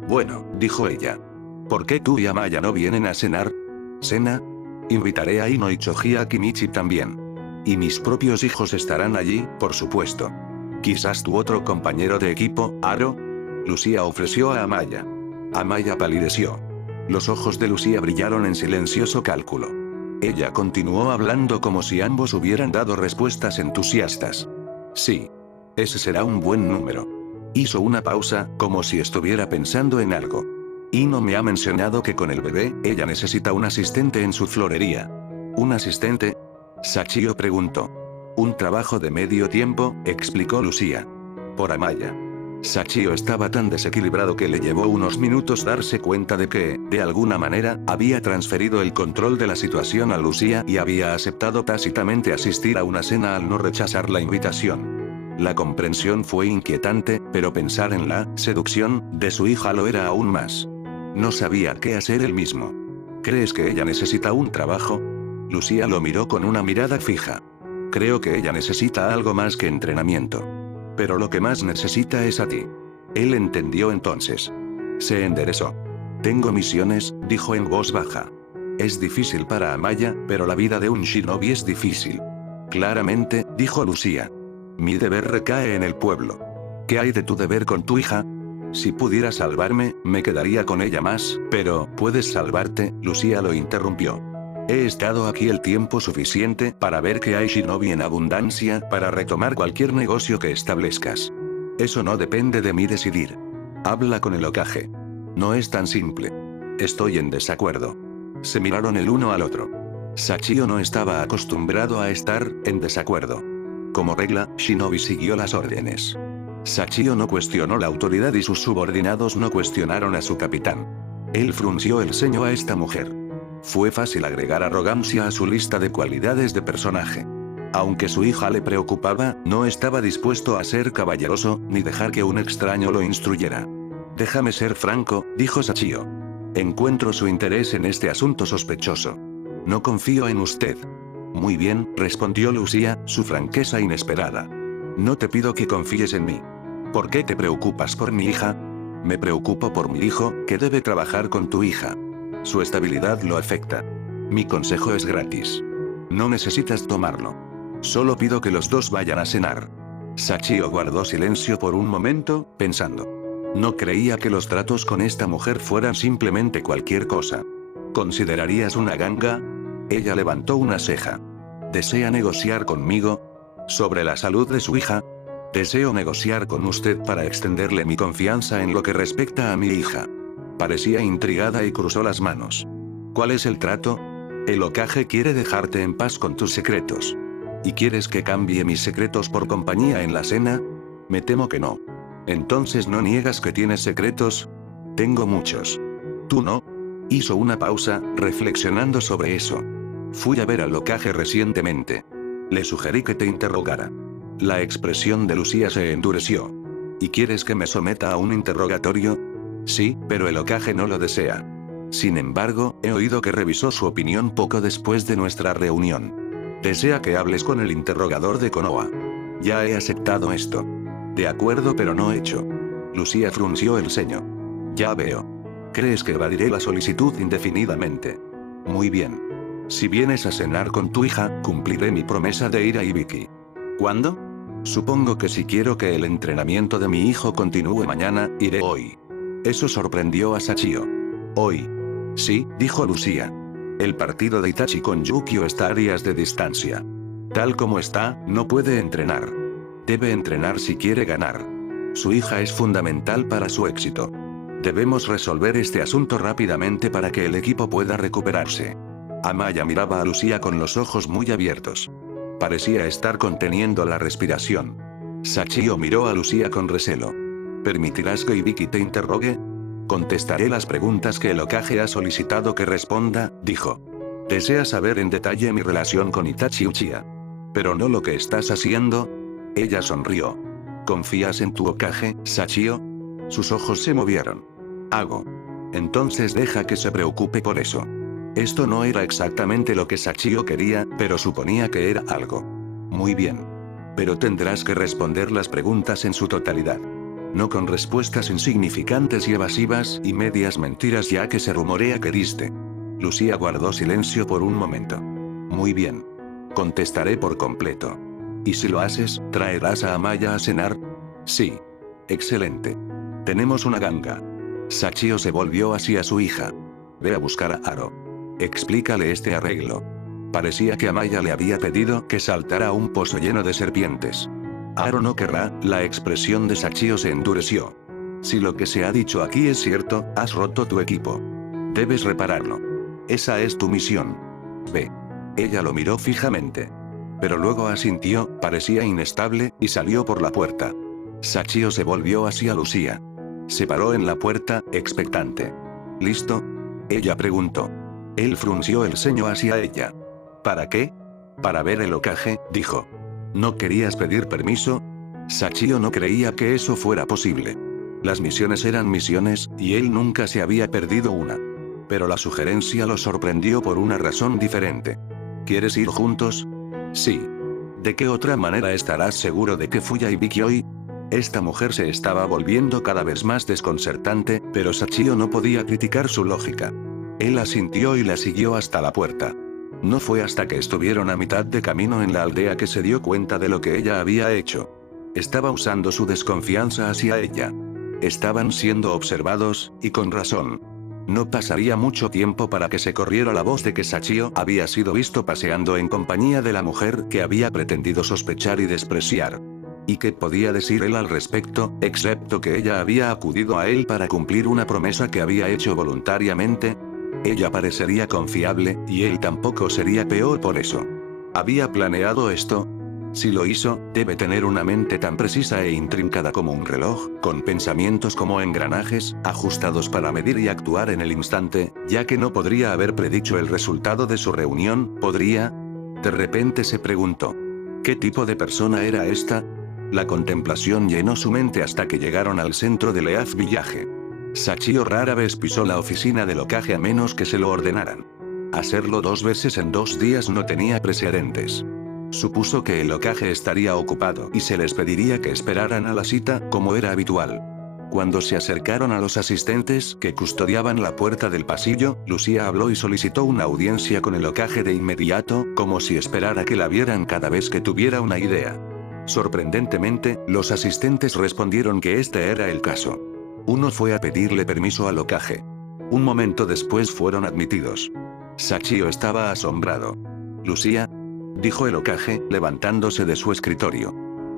Bueno, dijo ella. ¿Por qué tú y Amaya no vienen a cenar? ¿Cena? Invitaré a Ino y Choji a Kimichi también. Y mis propios hijos estarán allí, por supuesto. Quizás tu otro compañero de equipo, Aro. Lucía ofreció a Amaya. Amaya palideció. Los ojos de Lucía brillaron en silencioso cálculo. Ella continuó hablando como si ambos hubieran dado respuestas entusiastas. Sí. Ese será un buen número. Hizo una pausa, como si estuviera pensando en algo. Y no me ha mencionado que con el bebé, ella necesita un asistente en su florería. ¿Un asistente? Sachio preguntó. Un trabajo de medio tiempo, explicó Lucía. Por Amaya. Sachio estaba tan desequilibrado que le llevó unos minutos darse cuenta de que, de alguna manera, había transferido el control de la situación a Lucía y había aceptado tácitamente asistir a una cena al no rechazar la invitación. La comprensión fue inquietante, pero pensar en la seducción de su hija lo era aún más. No sabía qué hacer él mismo. ¿Crees que ella necesita un trabajo? Lucía lo miró con una mirada fija. Creo que ella necesita algo más que entrenamiento. Pero lo que más necesita es a ti. Él entendió entonces. Se enderezó. Tengo misiones, dijo en voz baja. Es difícil para Amaya, pero la vida de un shinobi es difícil. Claramente, dijo Lucía. Mi deber recae en el pueblo. ¿Qué hay de tu deber con tu hija? Si pudiera salvarme, me quedaría con ella más, pero, ¿puedes salvarte? Lucía lo interrumpió. He estado aquí el tiempo suficiente para ver que hay shinobi en abundancia para retomar cualquier negocio que establezcas. Eso no depende de mí decidir. Habla con el Hokage. No es tan simple. Estoy en desacuerdo. Se miraron el uno al otro. Sachio no estaba acostumbrado a estar en desacuerdo. Como regla, Shinobi siguió las órdenes. Sachio no cuestionó la autoridad y sus subordinados no cuestionaron a su capitán. Él frunció el ceño a esta mujer. Fue fácil agregar arrogancia a su lista de cualidades de personaje. Aunque su hija le preocupaba, no estaba dispuesto a ser caballeroso, ni dejar que un extraño lo instruyera. Déjame ser franco, dijo Sachio. Encuentro su interés en este asunto sospechoso. No confío en usted. Muy bien, respondió Lucía, su franqueza inesperada. No te pido que confíes en mí. ¿Por qué te preocupas por mi hija? Me preocupo por mi hijo, que debe trabajar con tu hija. Su estabilidad lo afecta. Mi consejo es gratis. No necesitas tomarlo. Solo pido que los dos vayan a cenar. Sachio guardó silencio por un momento, pensando. No creía que los tratos con esta mujer fueran simplemente cualquier cosa. ¿Considerarías una ganga? Ella levantó una ceja. ¿Desea negociar conmigo? ¿Sobre la salud de su hija? Deseo negociar con usted para extenderle mi confianza en lo que respecta a mi hija. Parecía intrigada y cruzó las manos. ¿Cuál es el trato? El Hokage quiere dejarte en paz con tus secretos. ¿Y quieres que cambie mis secretos por compañía en la cena? Me temo que no. Entonces no niegas que tienes secretos. Tengo muchos. ¿Tú no? Hizo una pausa, reflexionando sobre eso. Fui a ver al Hokage recientemente. Le sugerí que te interrogara. La expresión de Lucía se endureció. ¿Y quieres que me someta a un interrogatorio? Sí, pero el Hokage no lo desea. Sin embargo, he oído que revisó su opinión poco después de nuestra reunión. Desea que hables con el interrogador de Konoha. Ya he aceptado esto. De acuerdo, pero no hecho. Lucía frunció el ceño. Ya veo. ¿Crees que evadiré la solicitud indefinidamente? Muy bien. Si vienes a cenar con tu hija, cumpliré mi promesa de ir a Ibiki. ¿Cuándo? Supongo que si quiero que el entrenamiento de mi hijo continúe mañana, iré hoy. Eso sorprendió a Sachio. ¿Hoy? Sí, dijo Lucía. El partido de Itachi con Yukio está a días de distancia. Tal como está, no puede entrenar. Debe entrenar si quiere ganar. Su hija es fundamental para su éxito. Debemos resolver este asunto rápidamente para que el equipo pueda recuperarse. Amaya miraba a Lucía con los ojos muy abiertos. Parecía estar conteniendo la respiración. Sachio miró a Lucía con recelo. ¿Permitirás que Ibiki te interrogue? Contestaré las preguntas que el Hokage ha solicitado que responda, dijo. ¿Desea saber en detalle mi relación con Itachi Uchiha? ¿Pero no lo que estás haciendo? Ella sonrió. ¿Confías en tu Hokage, Sachio? Sus ojos se movieron. Hago. Entonces deja que se preocupe por eso. Esto no era exactamente lo que Sachio quería, pero suponía que era algo. Muy bien. Pero tendrás que responder las preguntas en su totalidad. No con respuestas insignificantes y evasivas y medias mentiras, ya que se rumorea que diste. Lucía guardó silencio por un momento. Muy bien. Contestaré por completo. ¿Y si lo haces, traerás a Amaya a cenar? Sí. Excelente. Tenemos una ganga. Sachio se volvió hacia su hija. Ve a buscar a Aro. Explícale este arreglo. Parecía que Amaya le había pedido que saltara a un pozo lleno de serpientes. Aro no querrá, la expresión de Sachio se endureció. Si lo que se ha dicho aquí es cierto, has roto tu equipo. Debes repararlo. Esa es tu misión. Ve. Ella lo miró fijamente. Pero luego asintió, parecía inestable, y salió por la puerta. Sachio se volvió hacia Lucía. Se paró en la puerta, expectante. ¿Listo? Ella preguntó. Él frunció el ceño hacia ella. ¿Para qué? Para ver el ocaje, dijo. ¿No querías pedir permiso? Sachio no creía que eso fuera posible. Las misiones eran misiones, y él nunca se había perdido una. Pero la sugerencia lo sorprendió por una razón diferente. ¿Quieres ir juntos? Sí. ¿De qué otra manera estarás seguro de que Fuya y Vicky hoy? Esta mujer se estaba volviendo cada vez más desconcertante, pero Sachio no podía criticar su lógica. Él asintió y la siguió hasta la puerta. No fue hasta que estuvieron a mitad de camino en la aldea que se dio cuenta de lo que ella había hecho. Estaba usando su desconfianza hacia ella. Estaban siendo observados, y con razón. No pasaría mucho tiempo para que se corriera la voz de que Sachio había sido visto paseando en compañía de la mujer que había pretendido sospechar y despreciar. ¿Y qué podía decir él al respecto, excepto que ella había acudido a él para cumplir una promesa que había hecho voluntariamente? Ella parecería confiable, y él tampoco sería peor por eso. ¿Había planeado esto? Si lo hizo, debe tener una mente tan precisa e intrincada como un reloj, con pensamientos como engranajes, ajustados para medir y actuar en el instante, ya que no podría haber predicho el resultado de su reunión, ¿podría? De repente se preguntó. ¿Qué tipo de persona era esta? La contemplación llenó su mente hasta que llegaron al centro de Leaf Village. Sachio rara vez pisó la oficina del ocaje a menos que se lo ordenaran. Hacerlo 2 veces en 2 días no tenía precedentes. Supuso que el ocaje estaría ocupado y se les pediría que esperaran a la cita, como era habitual. Cuando se acercaron a los asistentes que custodiaban la puerta del pasillo, Lucía habló y solicitó una audiencia con el ocaje de inmediato, como si esperara que la vieran cada vez que tuviera una idea. Sorprendentemente, los asistentes respondieron que este era el caso. Uno fue a pedirle permiso al ocaje. Un momento después fueron admitidos. Sachio estaba asombrado. Lucía, dijo el ocaje, levantándose de su escritorio.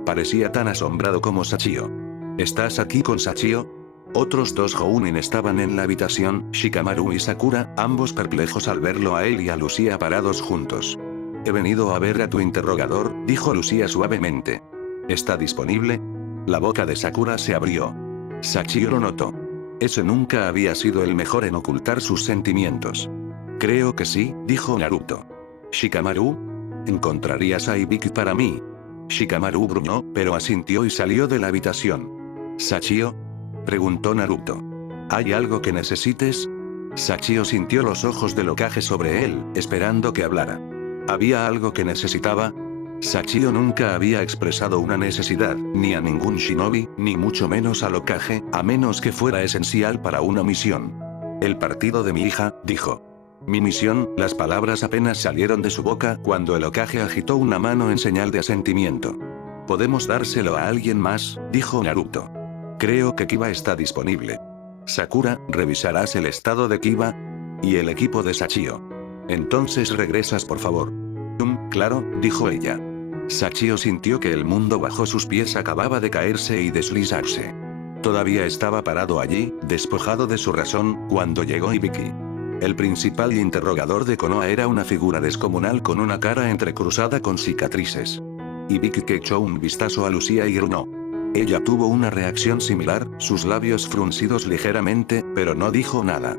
Parecía tan asombrado como Sachio. ¿Estás aquí con Sachio? Otros 2 Jounin estaban en la habitación, Shikamaru y Sakura, ambos perplejos al verlo a él y a Lucía parados juntos. He venido a ver a tu interrogador, dijo Lucía suavemente. ¿Está disponible? La boca de Sakura se abrió. Sachio lo notó. Ese nunca había sido el mejor en ocultar sus sentimientos. Creo que sí, dijo Naruto. Shikamaru, ¿encontrarías a Ibiki para mí? Shikamaru gruñó, pero asintió y salió de la habitación. ¿Sachio? Preguntó Naruto. ¿Hay algo que necesites? Sachio sintió los ojos del ocaje sobre él, esperando que hablara. ¿Había algo que necesitaba? Sachio nunca había expresado una necesidad, ni a ningún shinobi, ni mucho menos al ocaje, a menos que fuera esencial para una misión. El partido de mi hija, dijo. Mi misión, las palabras apenas salieron de su boca cuando el ocaje agitó una mano en señal de asentimiento. ¿Podemos dárselo a alguien más?, dijo Naruto. Creo que Kiba está disponible. Sakura, ¿revisarás el estado de Kiba? Y el equipo de Sachio. Entonces regresas por favor. Claro, dijo ella. Sachio sintió que el mundo bajo sus pies acababa de caerse y deslizarse. Todavía estaba parado allí, despojado de su razón, cuando llegó Ibiki. El principal interrogador de Konoha era una figura descomunal con una cara entrecruzada con cicatrices. Ibiki que echó un vistazo a Lucía y gruñó. Ella tuvo una reacción similar, sus labios fruncidos ligeramente, pero no dijo nada.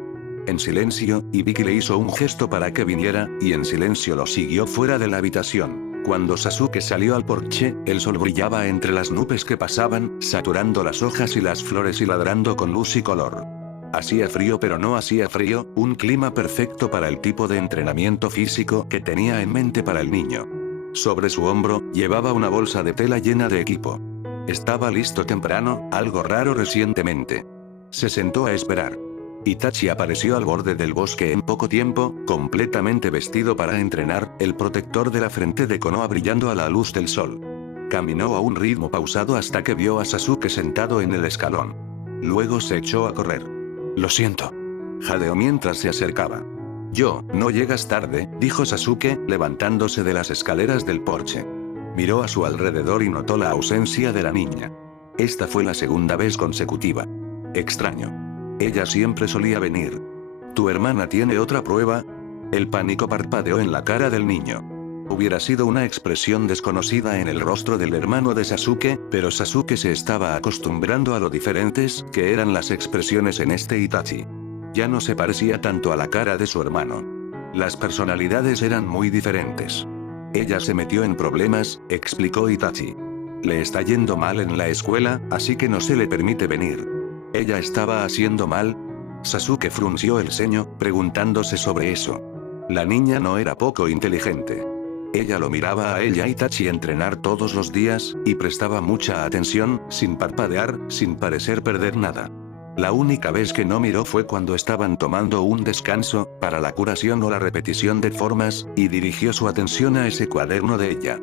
En silencio, Ibiki le hizo un gesto para que viniera, y en silencio lo siguió fuera de la habitación. Cuando Sasuke salió al porche, el sol brillaba entre las nubes que pasaban, saturando las hojas y las flores y ladrando con luz y color. Hacía frío pero no hacía frío, un clima perfecto para el tipo de entrenamiento físico que tenía en mente para el niño. Sobre su hombro, llevaba una bolsa de tela llena de equipo. Estaba listo temprano, algo raro recientemente. Se sentó a esperar. Itachi apareció al borde del bosque en poco tiempo, completamente vestido para entrenar, el protector de la frente de Konoha brillando a la luz del sol. Caminó a un ritmo pausado hasta que vio a Sasuke sentado en el escalón. Luego se echó a correr. Lo siento. Jadeó mientras se acercaba. No llegas tarde, dijo Sasuke, levantándose de las escaleras del porche. Miró a su alrededor y notó la ausencia de la niña. Esta fue la segunda vez consecutiva. Extraño. Ella siempre solía venir. ¿Tu hermana tiene otra prueba? El pánico parpadeó en la cara del niño. Hubiera sido una expresión desconocida en el rostro del hermano de Sasuke, pero Sasuke se estaba acostumbrando a lo diferentes que eran las expresiones en este Itachi. Ya no se parecía tanto a la cara de su hermano. Las personalidades eran muy diferentes. Ella se metió en problemas, explicó Itachi. Le está yendo mal en la escuela, así que no se le permite venir. ¿Ella estaba haciendo mal? Sasuke frunció el ceño, preguntándose sobre eso. La niña no era poco inteligente. Ella lo miraba a él y a Itachi entrenar todos los días, y prestaba mucha atención, sin parpadear, sin parecer perder nada. La única vez que no miró fue cuando estaban tomando un descanso, para la curación o la repetición de formas, y dirigió su atención a ese cuaderno de ella.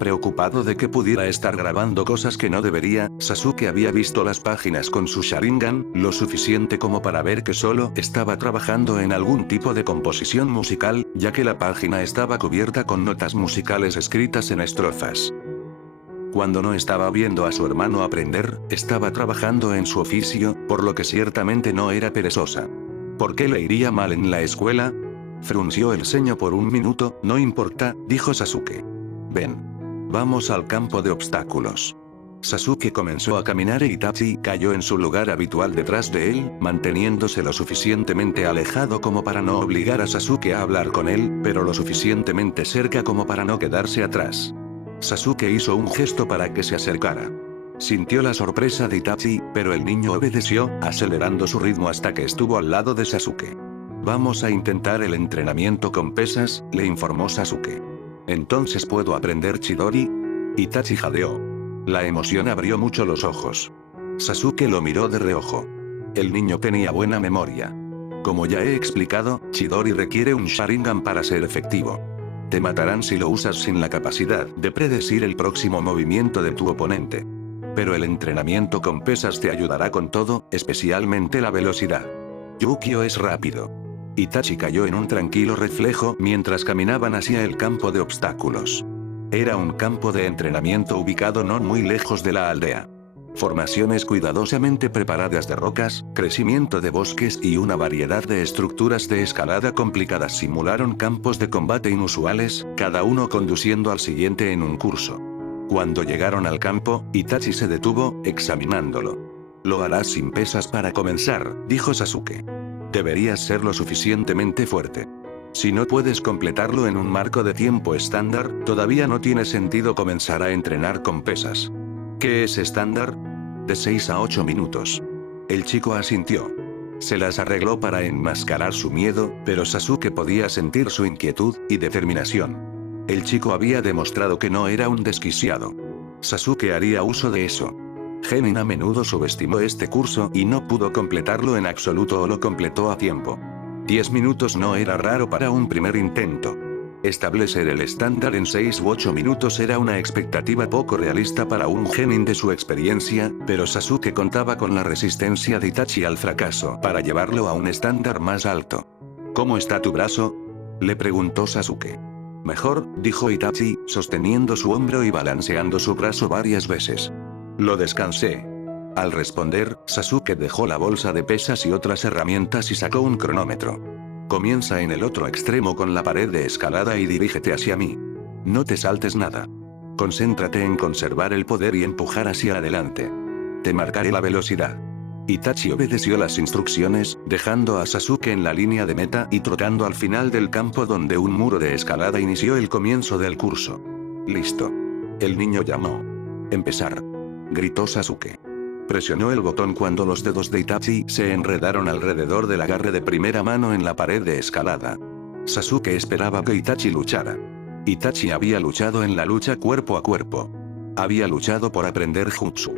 Preocupado de que pudiera estar grabando cosas que no debería, Sasuke había visto las páginas con su Sharingan, lo suficiente como para ver que solo estaba trabajando en algún tipo de composición musical, ya que la página estaba cubierta con notas musicales escritas en estrofas. Cuando no estaba viendo a su hermano aprender, estaba trabajando en su oficio, por lo que ciertamente no era perezosa. ¿Por qué le iría mal en la escuela? Frunció el ceño por un minuto. No importa, dijo Sasuke. Ven. Vamos al campo de obstáculos. Sasuke comenzó a caminar e Itachi cayó en su lugar habitual detrás de él, manteniéndose lo suficientemente alejado como para no obligar a Sasuke a hablar con él, pero lo suficientemente cerca como para no quedarse atrás. Sasuke hizo un gesto para que se acercara. Sintió la sorpresa de Itachi, pero el niño obedeció, acelerando su ritmo hasta que estuvo al lado de Sasuke. Vamos a intentar el entrenamiento con pesas, le informó Sasuke. ¿Entonces puedo aprender Chidori? Itachi jadeó. La emoción abrió mucho los ojos. Sasuke lo miró de reojo. El niño tenía buena memoria. Como ya he explicado, Chidori requiere un Sharingan para ser efectivo. Te matarán si lo usas sin la capacidad de predecir el próximo movimiento de tu oponente. Pero el entrenamiento con pesas te ayudará con todo, especialmente la velocidad. Yukio es rápido. Itachi cayó en un tranquilo reflejo mientras caminaban hacia el campo de obstáculos. Era un campo de entrenamiento ubicado no muy lejos de la aldea. Formaciones cuidadosamente preparadas de rocas, crecimiento de bosques y una variedad de estructuras de escalada complicadas simularon campos de combate inusuales, cada uno conduciendo al siguiente en un curso. Cuando llegaron al campo, Itachi se detuvo, examinándolo. Lo harás sin pesas para comenzar, dijo Sasuke. Deberías ser lo suficientemente fuerte. Si no puedes completarlo en un marco de tiempo estándar, todavía no tiene sentido comenzar a entrenar con pesas. ¿Qué es estándar? De 6 a 8 minutos. El chico asintió. Se las arregló para enmascarar su miedo, pero Sasuke podía sentir su inquietud y determinación. El chico había demostrado que no era un desquiciado. Sasuke haría uso de eso. Genin a menudo subestimó este curso y no pudo completarlo en absoluto o lo completó a tiempo. 10 minutos no era raro para un primer intento. Establecer el estándar en 6 u 8 minutos era una expectativa poco realista para un genin de su experiencia, pero Sasuke contaba con la resistencia de Itachi al fracaso para llevarlo a un estándar más alto. ¿Cómo está tu brazo? Le preguntó Sasuke. Mejor, dijo Itachi, sosteniendo su hombro y balanceando su brazo varias veces. Lo descansé. Al responder, Sasuke dejó la bolsa de pesas y otras herramientas y sacó un cronómetro. Comienza en el otro extremo con la pared de escalada y dirígete hacia mí. No te saltes nada. Concéntrate en conservar el poder y empujar hacia adelante. Te marcaré la velocidad. Itachi obedeció las instrucciones, dejando a Sasuke en la línea de meta y trotando al final del campo donde un muro de escalada inició el comienzo del curso. Listo. El niño llamó. Empezar. Gritó Sasuke. Presionó el botón cuando los dedos de Itachi se enredaron alrededor del agarre de primera mano en la pared de escalada. Sasuke esperaba que Itachi luchara. Itachi había luchado en la lucha cuerpo a cuerpo. Había luchado por aprender jutsu.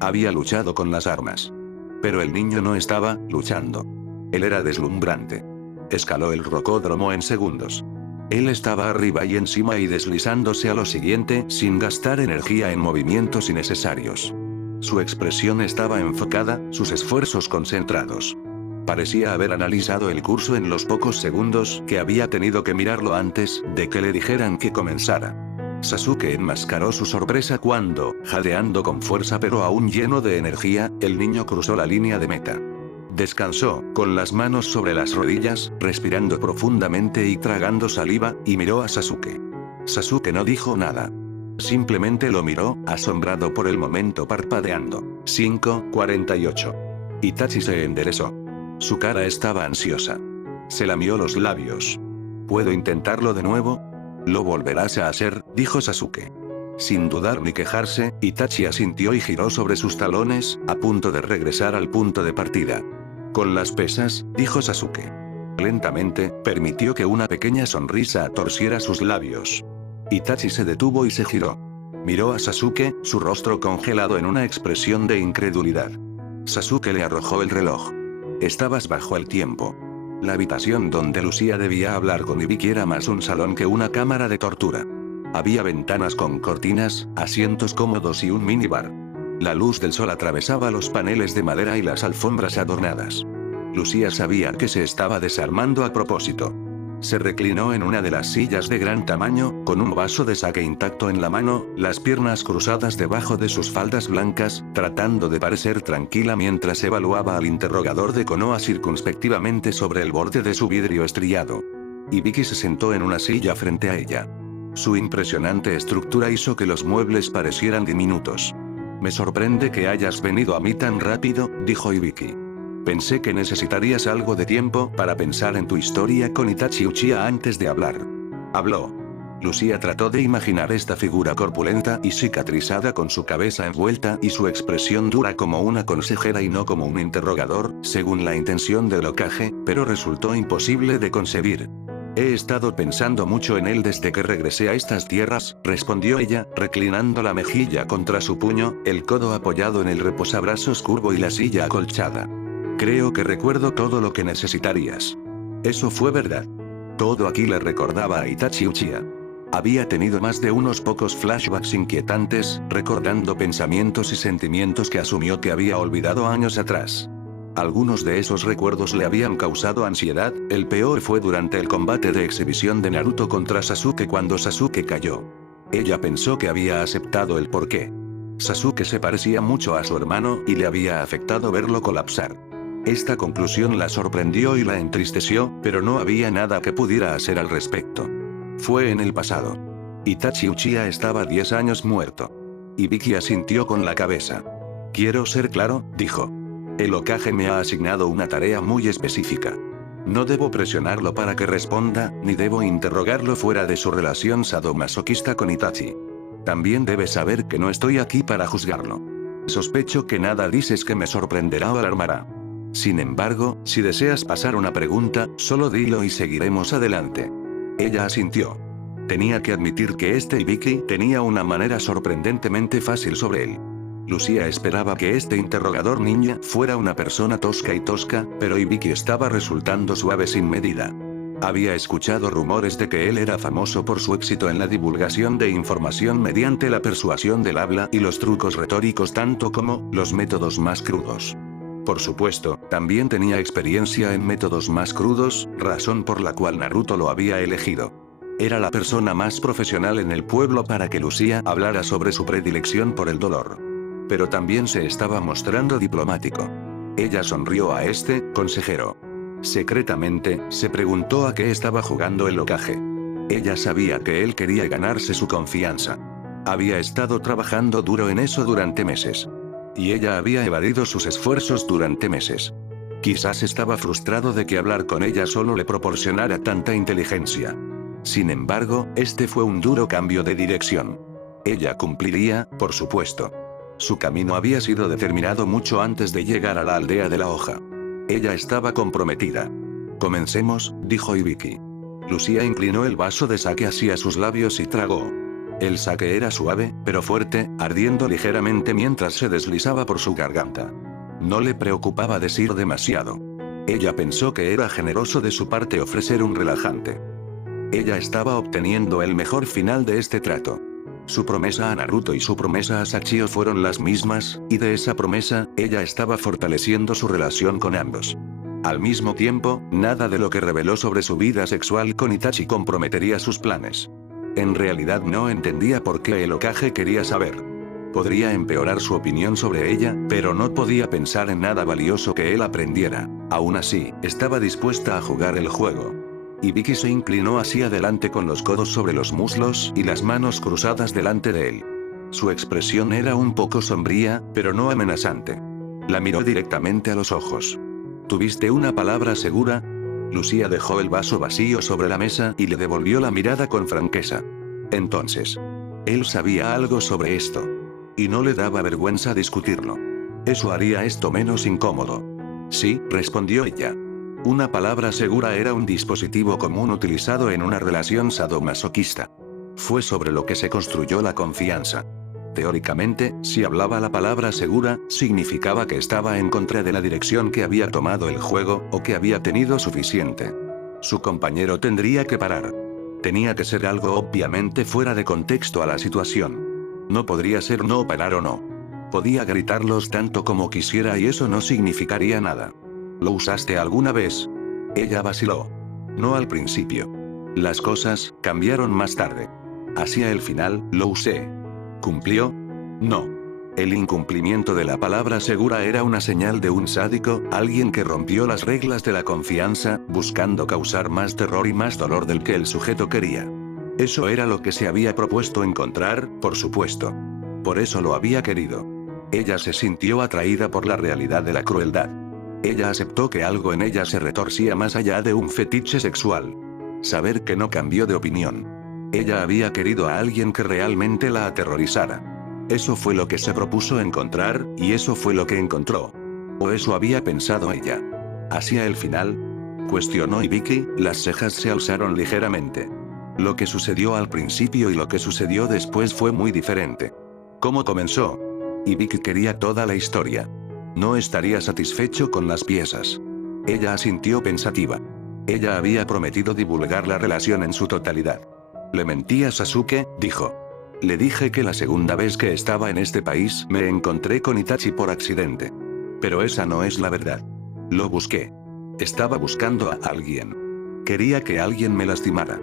Había luchado con las armas. Pero el niño no estaba luchando. Él era deslumbrante. Escaló el rocódromo en segundos. Él estaba arriba y encima y deslizándose a lo siguiente sin gastar energía en movimientos innecesarios. Su expresión estaba enfocada, sus esfuerzos concentrados. Parecía haber analizado el curso en los pocos segundos que había tenido que mirarlo antes de que le dijeran que comenzara. Sasuke enmascaró su sorpresa cuando, jadeando con fuerza pero aún lleno de energía, el niño cruzó la línea de meta. Descansó, con las manos sobre las rodillas, respirando profundamente y tragando saliva, y miró a Sasuke. Sasuke no dijo nada. Simplemente lo miró, asombrado por el momento parpadeando. 5:48. Itachi se enderezó. Su cara estaba ansiosa. Se lamió los labios. ¿Puedo intentarlo de nuevo? Lo volverás a hacer, dijo Sasuke. Sin dudar ni quejarse, Itachi asintió y giró sobre sus talones, a punto de regresar al punto de partida. Con las pesas, dijo Sasuke. Lentamente, permitió que una pequeña sonrisa torciera sus labios. Itachi se detuvo y se giró. Miró a Sasuke, su rostro congelado en una expresión de incredulidad. Sasuke le arrojó el reloj. Estabas bajo el tiempo. La habitación donde Lucía debía hablar con Ibiki era más un salón que una cámara de tortura. Había ventanas con cortinas, asientos cómodos y un minibar. La luz del sol atravesaba los paneles de madera y las alfombras adornadas. Lucía sabía que se estaba desarmando a propósito. Se reclinó en una de las sillas de gran tamaño, con un vaso de sake intacto en la mano, las piernas cruzadas debajo de sus faldas blancas, tratando de parecer tranquila mientras evaluaba al interrogador de Konoha circunspectivamente sobre el borde de su vidrio estrellado. Ibiki se sentó en una silla frente a ella. Su impresionante estructura hizo que los muebles parecieran diminutos. Me sorprende que hayas venido a mí tan rápido, dijo Ibiki. Pensé que necesitarías algo de tiempo para pensar en tu historia con Itachi Uchiha antes de hablar. Habló. Lucía trató de imaginar esta figura corpulenta y cicatrizada con su cabeza envuelta y su expresión dura como una consejera y no como un interrogador, según la intención del Hokage, pero resultó imposible de concebir. He estado pensando mucho en él desde que regresé a estas tierras, respondió ella, reclinando la mejilla contra su puño, el codo apoyado en el reposabrazos curvo y la silla acolchada. Creo que recuerdo todo lo que necesitarías. Eso fue verdad. Todo aquí le recordaba a Itachi Uchiha. Había tenido más de unos pocos flashbacks inquietantes, recordando pensamientos y sentimientos que asumió que había olvidado años atrás. Algunos de esos recuerdos le habían causado ansiedad, el peor fue durante el combate de exhibición de Naruto contra Sasuke cuando Sasuke cayó. Ella pensó que había aceptado el porqué. Sasuke se parecía mucho a su hermano y le había afectado verlo colapsar. Esta conclusión la sorprendió y la entristeció, pero no había nada que pudiera hacer al respecto. Fue en el pasado. Itachi Uchiha estaba 10 años muerto. Ibiki asintió con la cabeza. Quiero ser claro, dijo. El Hokage me ha asignado una tarea muy específica. No debo presionarlo para que responda, ni debo interrogarlo fuera de su relación sadomasoquista con Itachi. También debe saber que no estoy aquí para juzgarlo. Sospecho que nada dices que me sorprenderá o alarmará. Sin embargo, si deseas pasar una pregunta, solo dilo y seguiremos adelante. Ella asintió. Tenía que admitir que este Ibiki tenía una manera sorprendentemente fácil sobre él. Lucía esperaba que este interrogador niña fuera una persona tosca y tosca, pero Ibiki estaba resultando suave sin medida. Había escuchado rumores de que él era famoso por su éxito en la divulgación de información mediante la persuasión del habla y los trucos retóricos tanto como los métodos más crudos. Por supuesto, también tenía experiencia en métodos más crudos, razón por la cual Naruto lo había elegido. Era la persona más profesional en el pueblo para que Lucía hablara sobre su predilección por el dolor. Pero también se estaba mostrando diplomático. Ella sonrió a este consejero. Secretamente, se preguntó a qué estaba jugando el Hokage. Ella sabía que él quería ganarse su confianza. Había estado trabajando duro en eso durante meses. Y ella había evadido sus esfuerzos durante meses. Quizás estaba frustrado de que hablar con ella solo le proporcionara tanta inteligencia. Sin embargo, este fue un duro cambio de dirección. Ella cumpliría, por supuesto. Su camino había sido determinado mucho antes de llegar a la aldea de la hoja. Ella estaba comprometida. Comencemos, dijo Ibiki. Lucía inclinó el vaso de sake hacia sus labios y tragó. El sake era suave, pero fuerte, ardiendo ligeramente mientras se deslizaba por su garganta. No le preocupaba decir demasiado. Ella pensó que era generoso de su parte ofrecer un relajante. Ella estaba obteniendo el mejor final de este trato. Su promesa a Naruto y su promesa a Sachio fueron las mismas, y de esa promesa, ella estaba fortaleciendo su relación con ambos. Al mismo tiempo, nada de lo que reveló sobre su vida sexual con Itachi comprometería sus planes. En realidad no entendía por qué el Hokage quería saber. Podría empeorar su opinión sobre ella, pero no podía pensar en nada valioso que él aprendiera. Aún así, estaba dispuesta a jugar el juego. Ibiki se inclinó hacia adelante con los codos sobre los muslos y las manos cruzadas delante de él. Su expresión era un poco sombría, pero no amenazante. La miró directamente a los ojos. ¿Tuviste una palabra segura? Lucía dejó el vaso vacío sobre la mesa y le devolvió la mirada con franqueza. Entonces, él sabía algo sobre esto. Y no le daba vergüenza discutirlo. Eso haría esto menos incómodo. Sí, respondió ella. Una palabra segura era un dispositivo común utilizado en una relación sadomasoquista. Fue sobre lo que se construyó la confianza. Teóricamente, si hablaba la palabra segura, significaba que estaba en contra de la dirección que había tomado el juego, o que había tenido suficiente. Su compañero tendría que parar. Tenía que ser algo obviamente fuera de contexto a la situación. No podría ser no parar o no. Podía gritarlos tanto como quisiera y eso no significaría nada. ¿Lo usaste alguna vez? Ella vaciló. No al principio. Las cosas cambiaron más tarde. Hacia el final, lo usé. ¿Cumplió? No. El incumplimiento de la palabra segura era una señal de un sádico, alguien que rompió las reglas de la confianza, buscando causar más terror y más dolor del que el sujeto quería. Eso era lo que se había propuesto encontrar, por supuesto. Por eso lo había querido. Ella se sintió atraída por la realidad de la crueldad. Ella aceptó que algo en ella se retorcía más allá de un fetiche sexual. Saber que no cambió de opinión. Ella había querido a alguien que realmente la aterrorizara. Eso fue lo que se propuso encontrar, y eso fue lo que encontró. O eso había pensado ella. Hacia el final, cuestionó Ibiki, las cejas se alzaron ligeramente. Lo que sucedió al principio y lo que sucedió después fue muy diferente. ¿Cómo comenzó? Ibiki quería toda la historia. No estaría satisfecho con las piezas. Ella asintió pensativa. Ella había prometido divulgar la relación en su totalidad. Le mentí a Sasuke, dijo. Le dije que la segunda vez que estaba en este país me encontré con Itachi por accidente. Pero esa no es la verdad. Lo busqué. Estaba buscando a alguien. Quería que alguien me lastimara.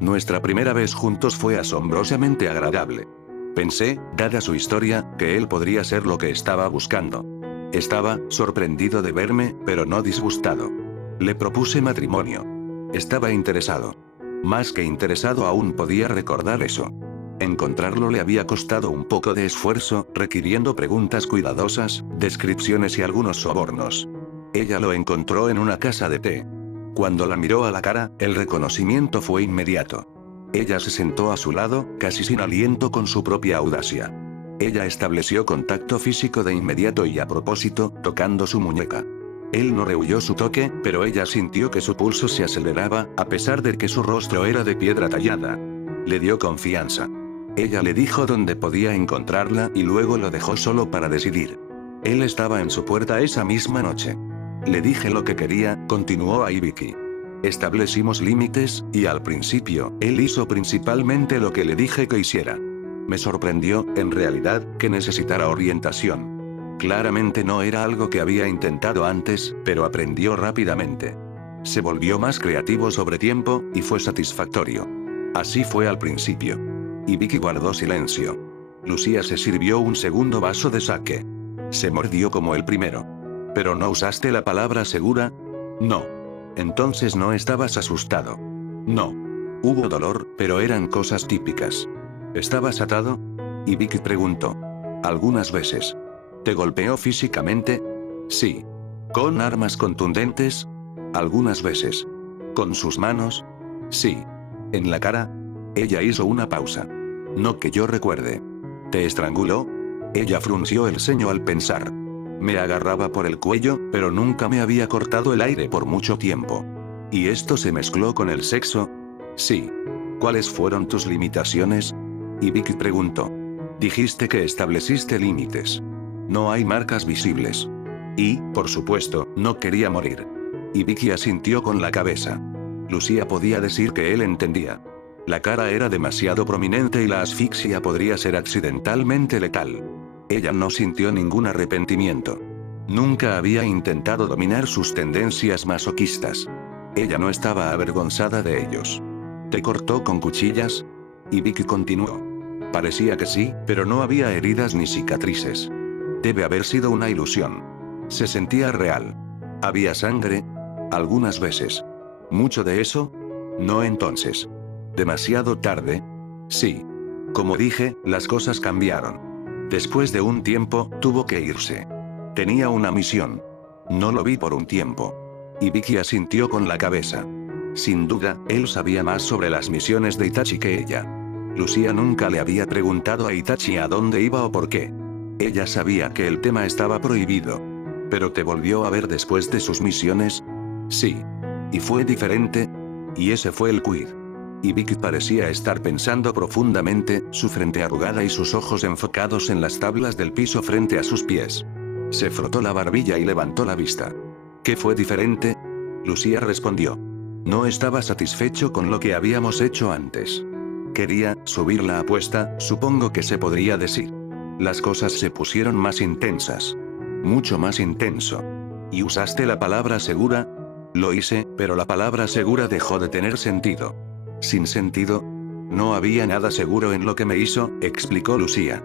Nuestra primera vez juntos fue asombrosamente agradable. Pensé, dada su historia, que él podría ser lo que estaba buscando. Estaba sorprendido de verme, pero no disgustado. Le propuse matrimonio. Estaba interesado. Más que interesado aún podía recordar eso. Encontrarlo le había costado un poco de esfuerzo, requiriendo preguntas cuidadosas, descripciones y algunos sobornos. Ella lo encontró en una casa de té. Cuando la miró a la cara, el reconocimiento fue inmediato. Ella se sentó a su lado, casi sin aliento con su propia audacia. Ella estableció contacto físico de inmediato y a propósito, tocando su muñeca. Él no rehuyó su toque, pero ella sintió que su pulso se aceleraba, a pesar de que su rostro era de piedra tallada. Le dio confianza. Ella le dijo dónde podía encontrarla y luego lo dejó solo para decidir. Él estaba en su puerta esa misma noche. Le dije lo que quería, continuó Ibiki. Establecimos límites, y al principio, él hizo principalmente lo que le dije que hiciera. Me sorprendió, en realidad, que necesitara orientación. Claramente no era algo que había intentado antes, pero aprendió rápidamente. Se volvió más creativo sobre tiempo, y fue satisfactorio. Así fue al principio. Ibiki guardó silencio. Lucía se sirvió un segundo vaso de sake. Se mordió como el primero. ¿Pero no usaste la palabra segura? No. Entonces no estabas asustado. No. Hubo dolor, pero eran cosas típicas. ¿Estabas atado? Ibiki preguntó. Algunas veces. ¿Te golpeó físicamente? Sí. ¿Con armas contundentes? Algunas veces. ¿Con sus manos? Sí. ¿En la cara? Ella hizo una pausa. No que yo recuerde. ¿Te estranguló? Ella frunció el ceño al pensar. Me agarraba por el cuello, pero nunca me había cortado el aire por mucho tiempo. ¿Y esto se mezcló con el sexo? Sí. ¿Cuáles fueron tus limitaciones? Ibiki preguntó. Dijiste que estableciste límites. No hay marcas visibles. Y, por supuesto, no quería morir. Ibiki asintió con la cabeza. Lucía podía decir que él entendía. La cara era demasiado prominente y la asfixia podría ser accidentalmente letal. Ella no sintió ningún arrepentimiento. Nunca había intentado dominar sus tendencias masoquistas. Ella no estaba avergonzada de ellos. ¿Te cortó con cuchillas? Y Vicky continuó. Parecía que sí, pero no había heridas ni cicatrices. Debe haber sido una ilusión. Se sentía real. ¿Había sangre? Algunas veces. ¿Mucho de eso? No entonces. ¿Demasiado tarde? Sí. Como dije, las cosas cambiaron. Después de un tiempo, tuvo que irse. Tenía una misión. No lo vi por un tiempo. Y Vicky asintió con la cabeza. Sin duda, él sabía más sobre las misiones de Itachi que ella. Lucía nunca le había preguntado a Itachi a dónde iba o por qué. Ella sabía que el tema estaba prohibido. ¿Pero te volvió a ver después de sus misiones? Sí. ¿Y fue diferente? Y ese fue el quid. Y Vicky parecía estar pensando profundamente, su frente arrugada y sus ojos enfocados en las tablas del piso frente a sus pies. Se frotó la barbilla y levantó la vista. ¿Qué fue diferente? Lucía respondió. No estaba satisfecho con lo que habíamos hecho antes. Quería subir la apuesta, supongo que se podría decir. Las cosas se pusieron más intensas. Mucho más intenso. ¿Y usaste la palabra segura? Lo hice, pero la palabra segura dejó de tener sentido. ¿Sin sentido? No había nada seguro en lo que me hizo, explicó Lucía.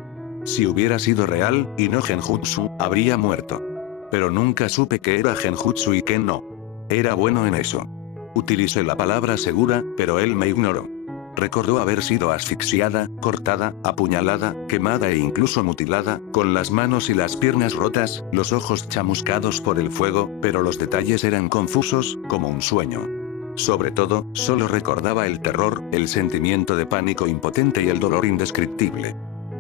Si hubiera sido real, y no genjutsu, habría muerto. Pero nunca supe qué era genjutsu y qué no. Era bueno en eso. Utilicé la palabra segura, pero él me ignoró. Recordó haber sido asfixiada, cortada, apuñalada, quemada e incluso mutilada, con las manos y las piernas rotas, los ojos chamuscados por el fuego, pero los detalles eran confusos, como un sueño. Sobre todo, solo recordaba el terror, el sentimiento de pánico impotente y el dolor indescriptible.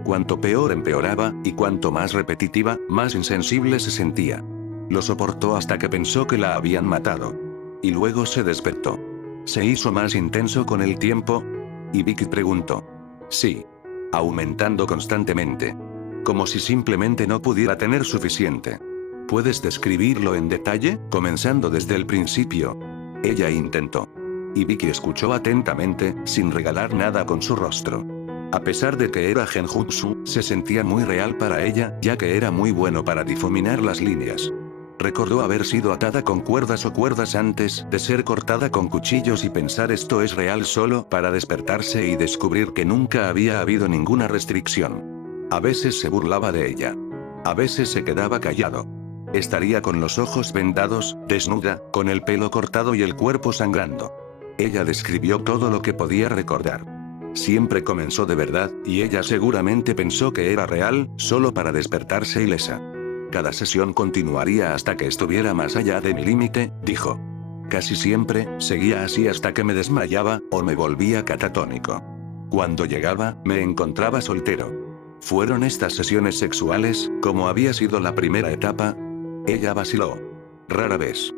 Cuanto peor empeoraba, y cuanto más repetitiva, más insensible se sentía. Lo soportó hasta que pensó que la habían matado. Y luego se despertó. ¿Se hizo más intenso con el tiempo? Y Vicky preguntó. Sí. Aumentando constantemente. Como si simplemente no pudiera tener suficiente. ¿Puedes describirlo en detalle, comenzando desde el principio? Ella intentó. Y Vicky escuchó atentamente, sin regalar nada con su rostro. A pesar de que era genjutsu, se sentía muy real para ella, ya que era muy bueno para difuminar las líneas. Recordó haber sido atada con cuerdas o cuerdas antes de ser cortada con cuchillos y pensar esto es real solo para despertarse y descubrir que nunca había habido ninguna restricción. A veces se burlaba de ella. A veces se quedaba callado. Estaría con los ojos vendados, desnuda, con el pelo cortado y el cuerpo sangrando. Ella describió todo lo que podía recordar. Siempre comenzó de verdad, y ella seguramente pensó que era real, solo para despertarse ilesa. Cada sesión continuaría hasta que estuviera más allá de mi límite, dijo. Casi siempre, seguía así hasta que me desmayaba, o me volvía catatónico. Cuando llegaba, me encontraba soltero. ¿Fueron estas sesiones sexuales, como había sido la primera etapa? Ella vaciló. Rara vez.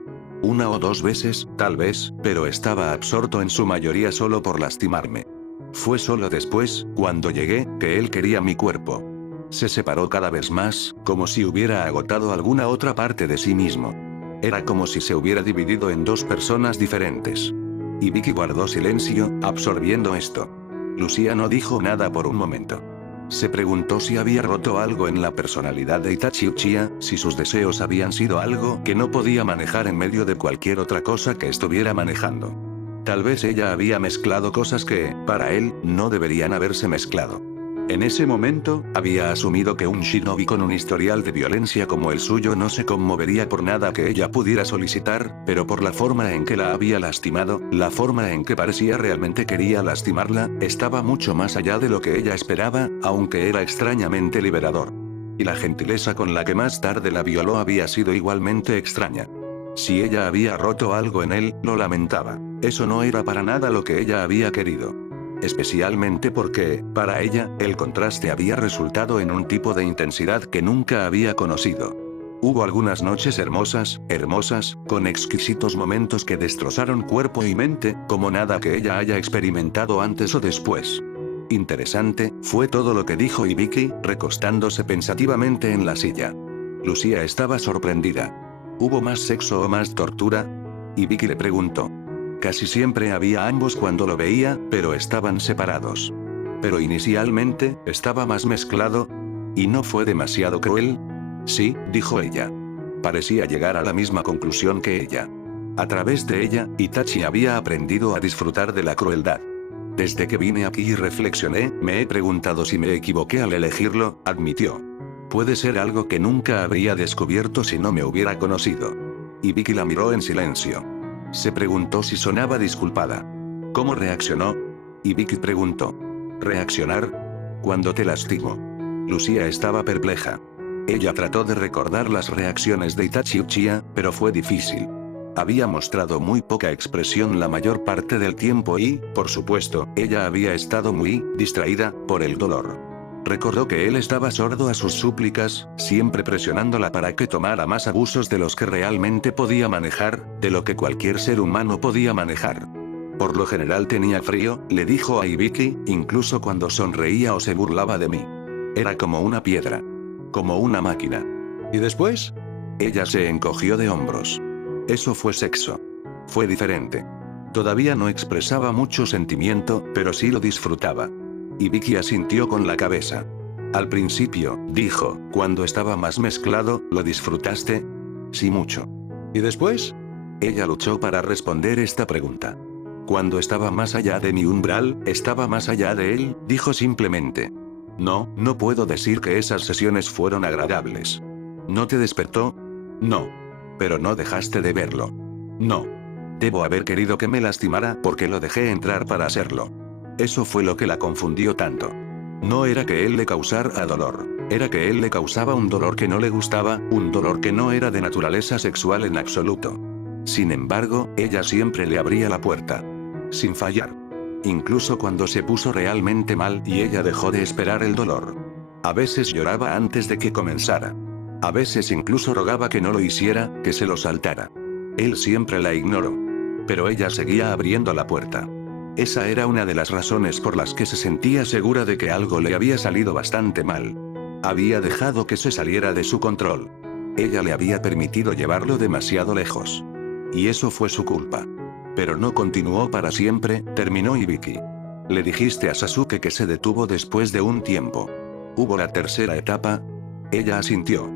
Una o dos veces, tal vez, pero estaba absorto en su mayoría solo por lastimarme. Fue solo después, cuando llegué, que él quería mi cuerpo. Se separó cada vez más, como si hubiera agotado alguna otra parte de sí mismo. Era como si se hubiera dividido en dos personas diferentes. Y Vicky guardó silencio, absorbiendo esto. Lucía no dijo nada por un momento. Se preguntó si había roto algo en la personalidad de Itachi Uchiha, si sus deseos habían sido algo que no podía manejar en medio de cualquier otra cosa que estuviera manejando. Tal vez ella había mezclado cosas que, para él, no deberían haberse mezclado. En ese momento, había asumido que un shinobi con un historial de violencia como el suyo no se conmovería por nada que ella pudiera solicitar, pero por la forma en que la había lastimado, la forma en que parecía realmente quería lastimarla, estaba mucho más allá de lo que ella esperaba, aunque era extrañamente liberador. Y la gentileza con la que más tarde la violó había sido igualmente extraña. Si ella había roto algo en él, lo lamentaba. Eso no era para nada lo que ella había querido. Especialmente porque, para ella, el contraste había resultado en un tipo de intensidad que nunca había conocido. Hubo algunas noches hermosas, con exquisitos momentos que destrozaron cuerpo y mente, como nada que ella haya experimentado antes o después. Interesante, fue todo lo que dijo y Vicky, recostándose pensativamente en la silla. Lucía estaba sorprendida. ¿Hubo más sexo o más tortura? Y Vicky le preguntó. Casi siempre había ambos cuando lo veía, pero estaban separados. Pero inicialmente, estaba más mezclado. ¿Y no fue demasiado cruel? Sí, dijo ella. Parecía llegar a la misma conclusión que ella. A través de ella, Itachi había aprendido a disfrutar de la crueldad. Desde que vine aquí y reflexioné, me he preguntado si me equivoqué al elegirlo, admitió. Puede ser algo que nunca habría descubierto si no me hubiera conocido. Ibiki la miró en silencio. Se preguntó si sonaba disculpada. ¿Cómo reaccionó? Ibiki preguntó. ¿Reaccionar? Cuando te lastimo. Lucía estaba perpleja. Ella trató de recordar las reacciones de Itachi Uchiha, pero fue difícil. Había mostrado muy poca expresión la mayor parte del tiempo y, por supuesto, ella había estado muy distraída por el dolor. Recordó que él estaba sordo a sus súplicas, siempre presionándola para que tomara más abusos de los que realmente podía manejar, de lo que cualquier ser humano podía manejar. Por lo general tenía frío, le dijo a Ibiki, incluso cuando sonreía o se burlaba de mí. Era como una piedra. Como una máquina. ¿Y después? Ella se encogió de hombros. Eso fue sexo. Fue diferente. Todavía no expresaba mucho sentimiento, pero sí lo disfrutaba. Ibiki asintió con la cabeza. Al principio, dijo, cuando estaba más mezclado, ¿lo disfrutaste? Sí, mucho. ¿Y después? Ella luchó para responder esta pregunta. Cuando estaba más allá de mi umbral, estaba más allá de él, dijo simplemente. No, no puedo decir que esas sesiones fueron agradables. ¿No te despertó? No. Pero no dejaste de verlo. No. Debo haber querido que me lastimara porque lo dejé entrar para hacerlo. Eso fue lo que la confundió tanto. No era que él le causara dolor. Era que él le causaba un dolor que no le gustaba, un dolor que no era de naturaleza sexual en absoluto. Sin embargo, ella siempre le abría la puerta. Sin fallar. Incluso cuando se puso realmente mal y ella dejó de esperar el dolor. A veces lloraba antes de que comenzara. A veces incluso rogaba que no lo hiciera, que se lo saltara. Él siempre la ignoró. Pero ella seguía abriendo la puerta. Esa era una de las razones por las que se sentía segura de que algo le había salido bastante mal. Había dejado que se saliera de su control. Ella le había permitido llevarlo demasiado lejos. Y eso fue su culpa. Pero no continuó para siempre, terminó Ibiki. Le dijiste a Sasuke que se detuvo después de un tiempo. ¿Hubo la tercera etapa? Ella asintió.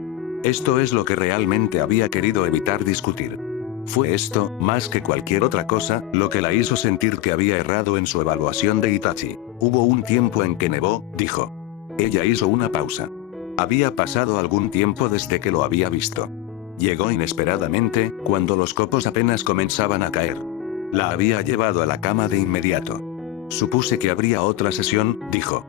Esto es lo que realmente había querido evitar discutir. Fue esto, más que cualquier otra cosa, lo que la hizo sentir que había errado en su evaluación de Itachi. Hubo un tiempo en que nevó, dijo. Ella hizo una pausa. Había pasado algún tiempo desde que lo había visto. Llegó inesperadamente, cuando los copos apenas comenzaban a caer. La había llevado a la cama de inmediato. Supuse que habría otra sesión, dijo.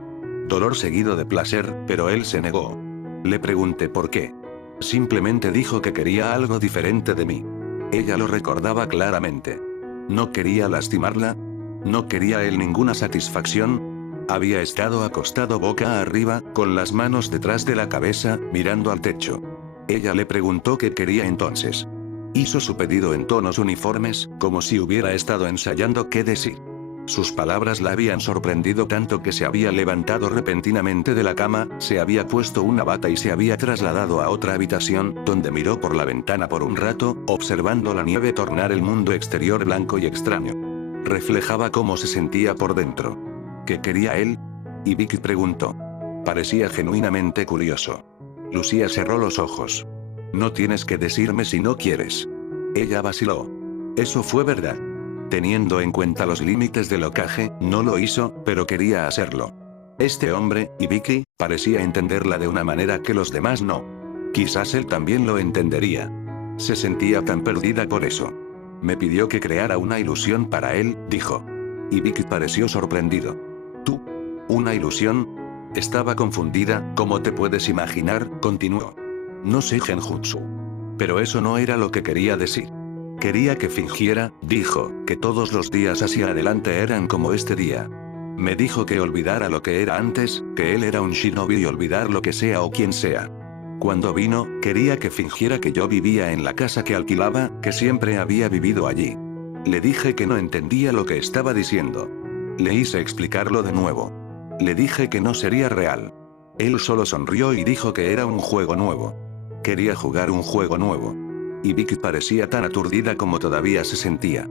Dolor seguido de placer, pero él se negó. Le pregunté por qué. Simplemente dijo que quería algo diferente de mí. Ella lo recordaba claramente. No quería lastimarla. No quería él ninguna satisfacción. Había estado acostado boca arriba, con las manos detrás de la cabeza, mirando al techo. Ella le preguntó qué quería entonces. Hizo su pedido en tonos uniformes, como si hubiera estado ensayando qué decir. Sus palabras la habían sorprendido tanto que se había levantado repentinamente de la cama, se había puesto una bata y se había trasladado a otra habitación, donde miró por la ventana por un rato, observando la nieve tornar el mundo exterior blanco y extraño. Reflejaba cómo se sentía por dentro. ¿Qué quería él? Ibiki preguntó. Parecía genuinamente curioso. Lucía cerró los ojos. No tienes que decirme si no quieres. Ella vaciló. Eso fue verdad. Teniendo en cuenta los límites del Hokage, no lo hizo, pero quería hacerlo. Este hombre, Ibiki, parecía entenderla de una manera que los demás no. Quizás él también lo entendería. Se sentía tan perdida por eso. Me pidió que creara una ilusión para él, dijo. Ibiki pareció sorprendido. ¿Tú? ¿Una ilusión? Estaba confundida, como te puedes imaginar, continuó. No sé genjutsu. Pero eso no era lo que quería decir. Quería que fingiera, dijo, que todos los días hacia adelante eran como este día. Me dijo que olvidara lo que era antes, que él era un shinobi y olvidar lo que sea o quien sea. Cuando vino, quería que fingiera que yo vivía en la casa que alquilaba, que siempre había vivido allí. Le dije que no entendía lo que estaba diciendo. Le hice explicarlo de nuevo. Le dije que no sería real. Él solo sonrió y dijo que era un juego nuevo. Quería jugar un juego nuevo. Ibiki parecía tan aturdida como todavía se sentía.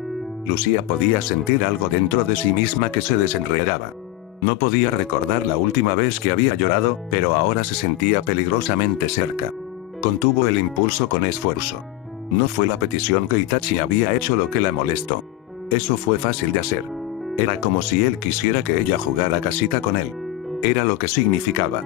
Lucía podía sentir algo dentro de sí misma que se desenredaba. No podía recordar la última vez que había llorado, pero ahora se sentía peligrosamente cerca. Contuvo el impulso con esfuerzo. No fue la petición que Itachi había hecho lo que la molestó. Eso fue fácil de hacer. Era como si él quisiera que ella jugara casita con él. Era lo que significaba.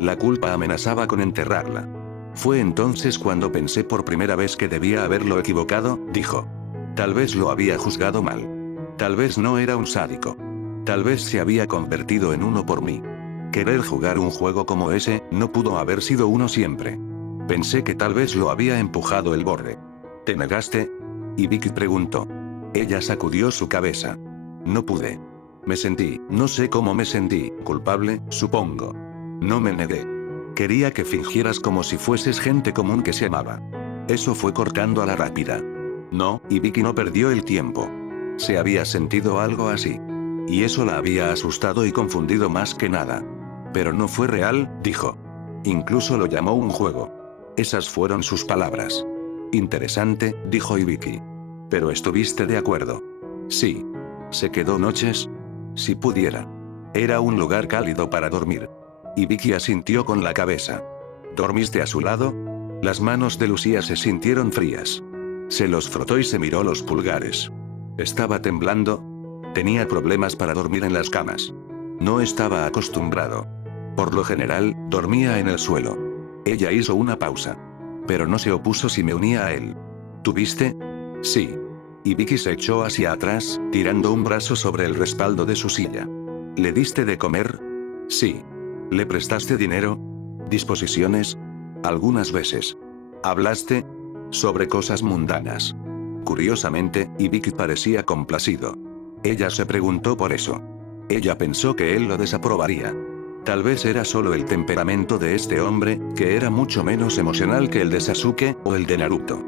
La culpa amenazaba con enterrarla. Fue entonces cuando pensé por primera vez que debía haberlo equivocado, dijo. Tal vez lo había juzgado mal. Tal vez no era un sádico. Tal vez se había convertido en uno por mí. Querer jugar un juego como ese, no pudo haber sido uno siempre. Pensé que tal vez lo había empujado el borde. ¿Te negaste? Y Vicky preguntó. Ella sacudió su cabeza. No pude. Me sentí, no sé cómo me sentí, culpable, supongo. No me negué. Quería que fingieras como si fueses gente común que se amaba. Eso fue cortando a la rápida. No, y Vicky no perdió el tiempo. Se había sentido algo así. Y eso la había asustado y confundido más que nada. Pero no fue real, dijo. Incluso lo llamó un juego. Esas fueron sus palabras. Interesante, dijo Ibiki. Pero estuviste de acuerdo. Sí. ¿Se quedó noches? Si pudiera. Era un lugar cálido para dormir. Ibiki asintió con la cabeza. ¿Dormiste a su lado? Las manos de Lucía se sintieron frías. Se los frotó y se miró los pulgares. ¿Estaba temblando? Tenía problemas para dormir en las camas. No estaba acostumbrado. Por lo general, dormía en el suelo. Ella hizo una pausa. Pero no se opuso si me unía a él. ¿Tuviste? Sí. Y Vicky se echó hacia atrás, tirando un brazo sobre el respaldo de su silla. ¿Le diste de comer? Sí. ¿Le prestaste dinero? ¿Disposiciones? Algunas veces. ¿Hablaste? Sobre cosas mundanas. Curiosamente, y Vicky parecía complacido. Ella se preguntó por eso. Ella pensó que él lo desaprobaría. Tal vez era solo el temperamento de este hombre, que era mucho menos emocional que el de Sasuke o el de Naruto.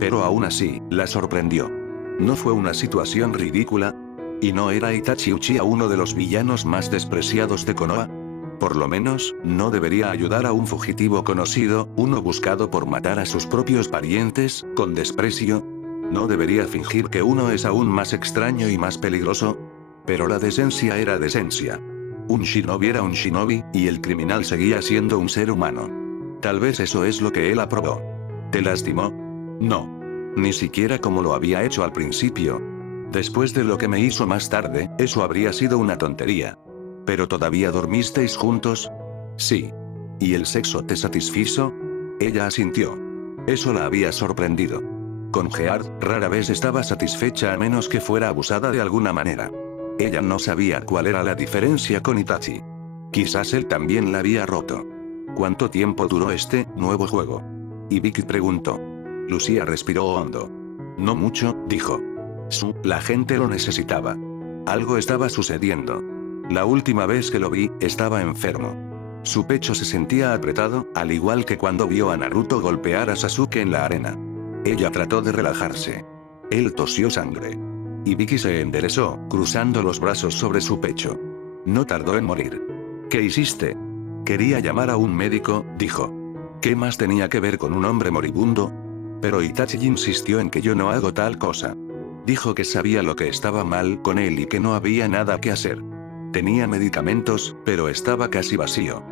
Pero aún así, la sorprendió. No fue una situación ridícula. ¿Y no era Itachi Uchiha uno de los villanos más despreciados de Konoha? Por lo menos, no debería ayudar a un fugitivo conocido, uno buscado por matar a sus propios parientes, con desprecio. No debería fingir que uno es aún más extraño y más peligroso. Pero la decencia era decencia. Un shinobi era un shinobi, y el criminal seguía siendo un ser humano. Tal vez eso es lo que él aprobó. ¿Te lastimó? No. Ni siquiera como lo había hecho al principio. Después de lo que me hizo más tarde, eso habría sido una tontería. ¿Pero todavía dormisteis juntos? Sí. ¿Y el sexo te satisfizo? Ella asintió. Eso la había sorprendido. Con Geard, rara vez estaba satisfecha a menos que fuera abusada de alguna manera. Ella no sabía cuál era la diferencia con Itachi. Quizás él también la había roto. ¿Cuánto tiempo duró este nuevo juego? Y Vicky preguntó. Lucía respiró hondo. No mucho, dijo. La gente lo necesitaba. Algo estaba sucediendo. La última vez que lo vi, estaba enfermo. Su pecho se sentía apretado, al igual que cuando vio a Naruto golpear a Sasuke en la arena. Ella trató de relajarse. Él tosió sangre. Y Vicky se enderezó, cruzando los brazos sobre su pecho. No tardó en morir. ¿Qué hiciste? Quería llamar a un médico, dijo. ¿Qué más tenía que ver con un hombre moribundo? Pero Itachi insistió en que yo no hago tal cosa. Dijo que sabía lo que estaba mal con él y que no había nada que hacer. Tenía medicamentos, pero estaba casi vacío.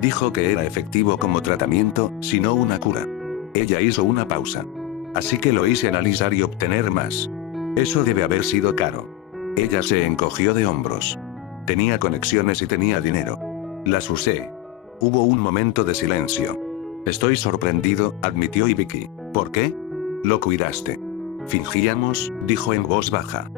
Dijo que era efectivo como tratamiento, sino una cura. Ella hizo una pausa. Así que lo hice analizar y obtener más. Eso debe haber sido caro. Ella se encogió de hombros. Tenía conexiones y tenía dinero. Las usé. Hubo un momento de silencio. Estoy sorprendido, admitió Ibiki. ¿Por qué? Lo cuidaste. Fingíamos, dijo en voz baja.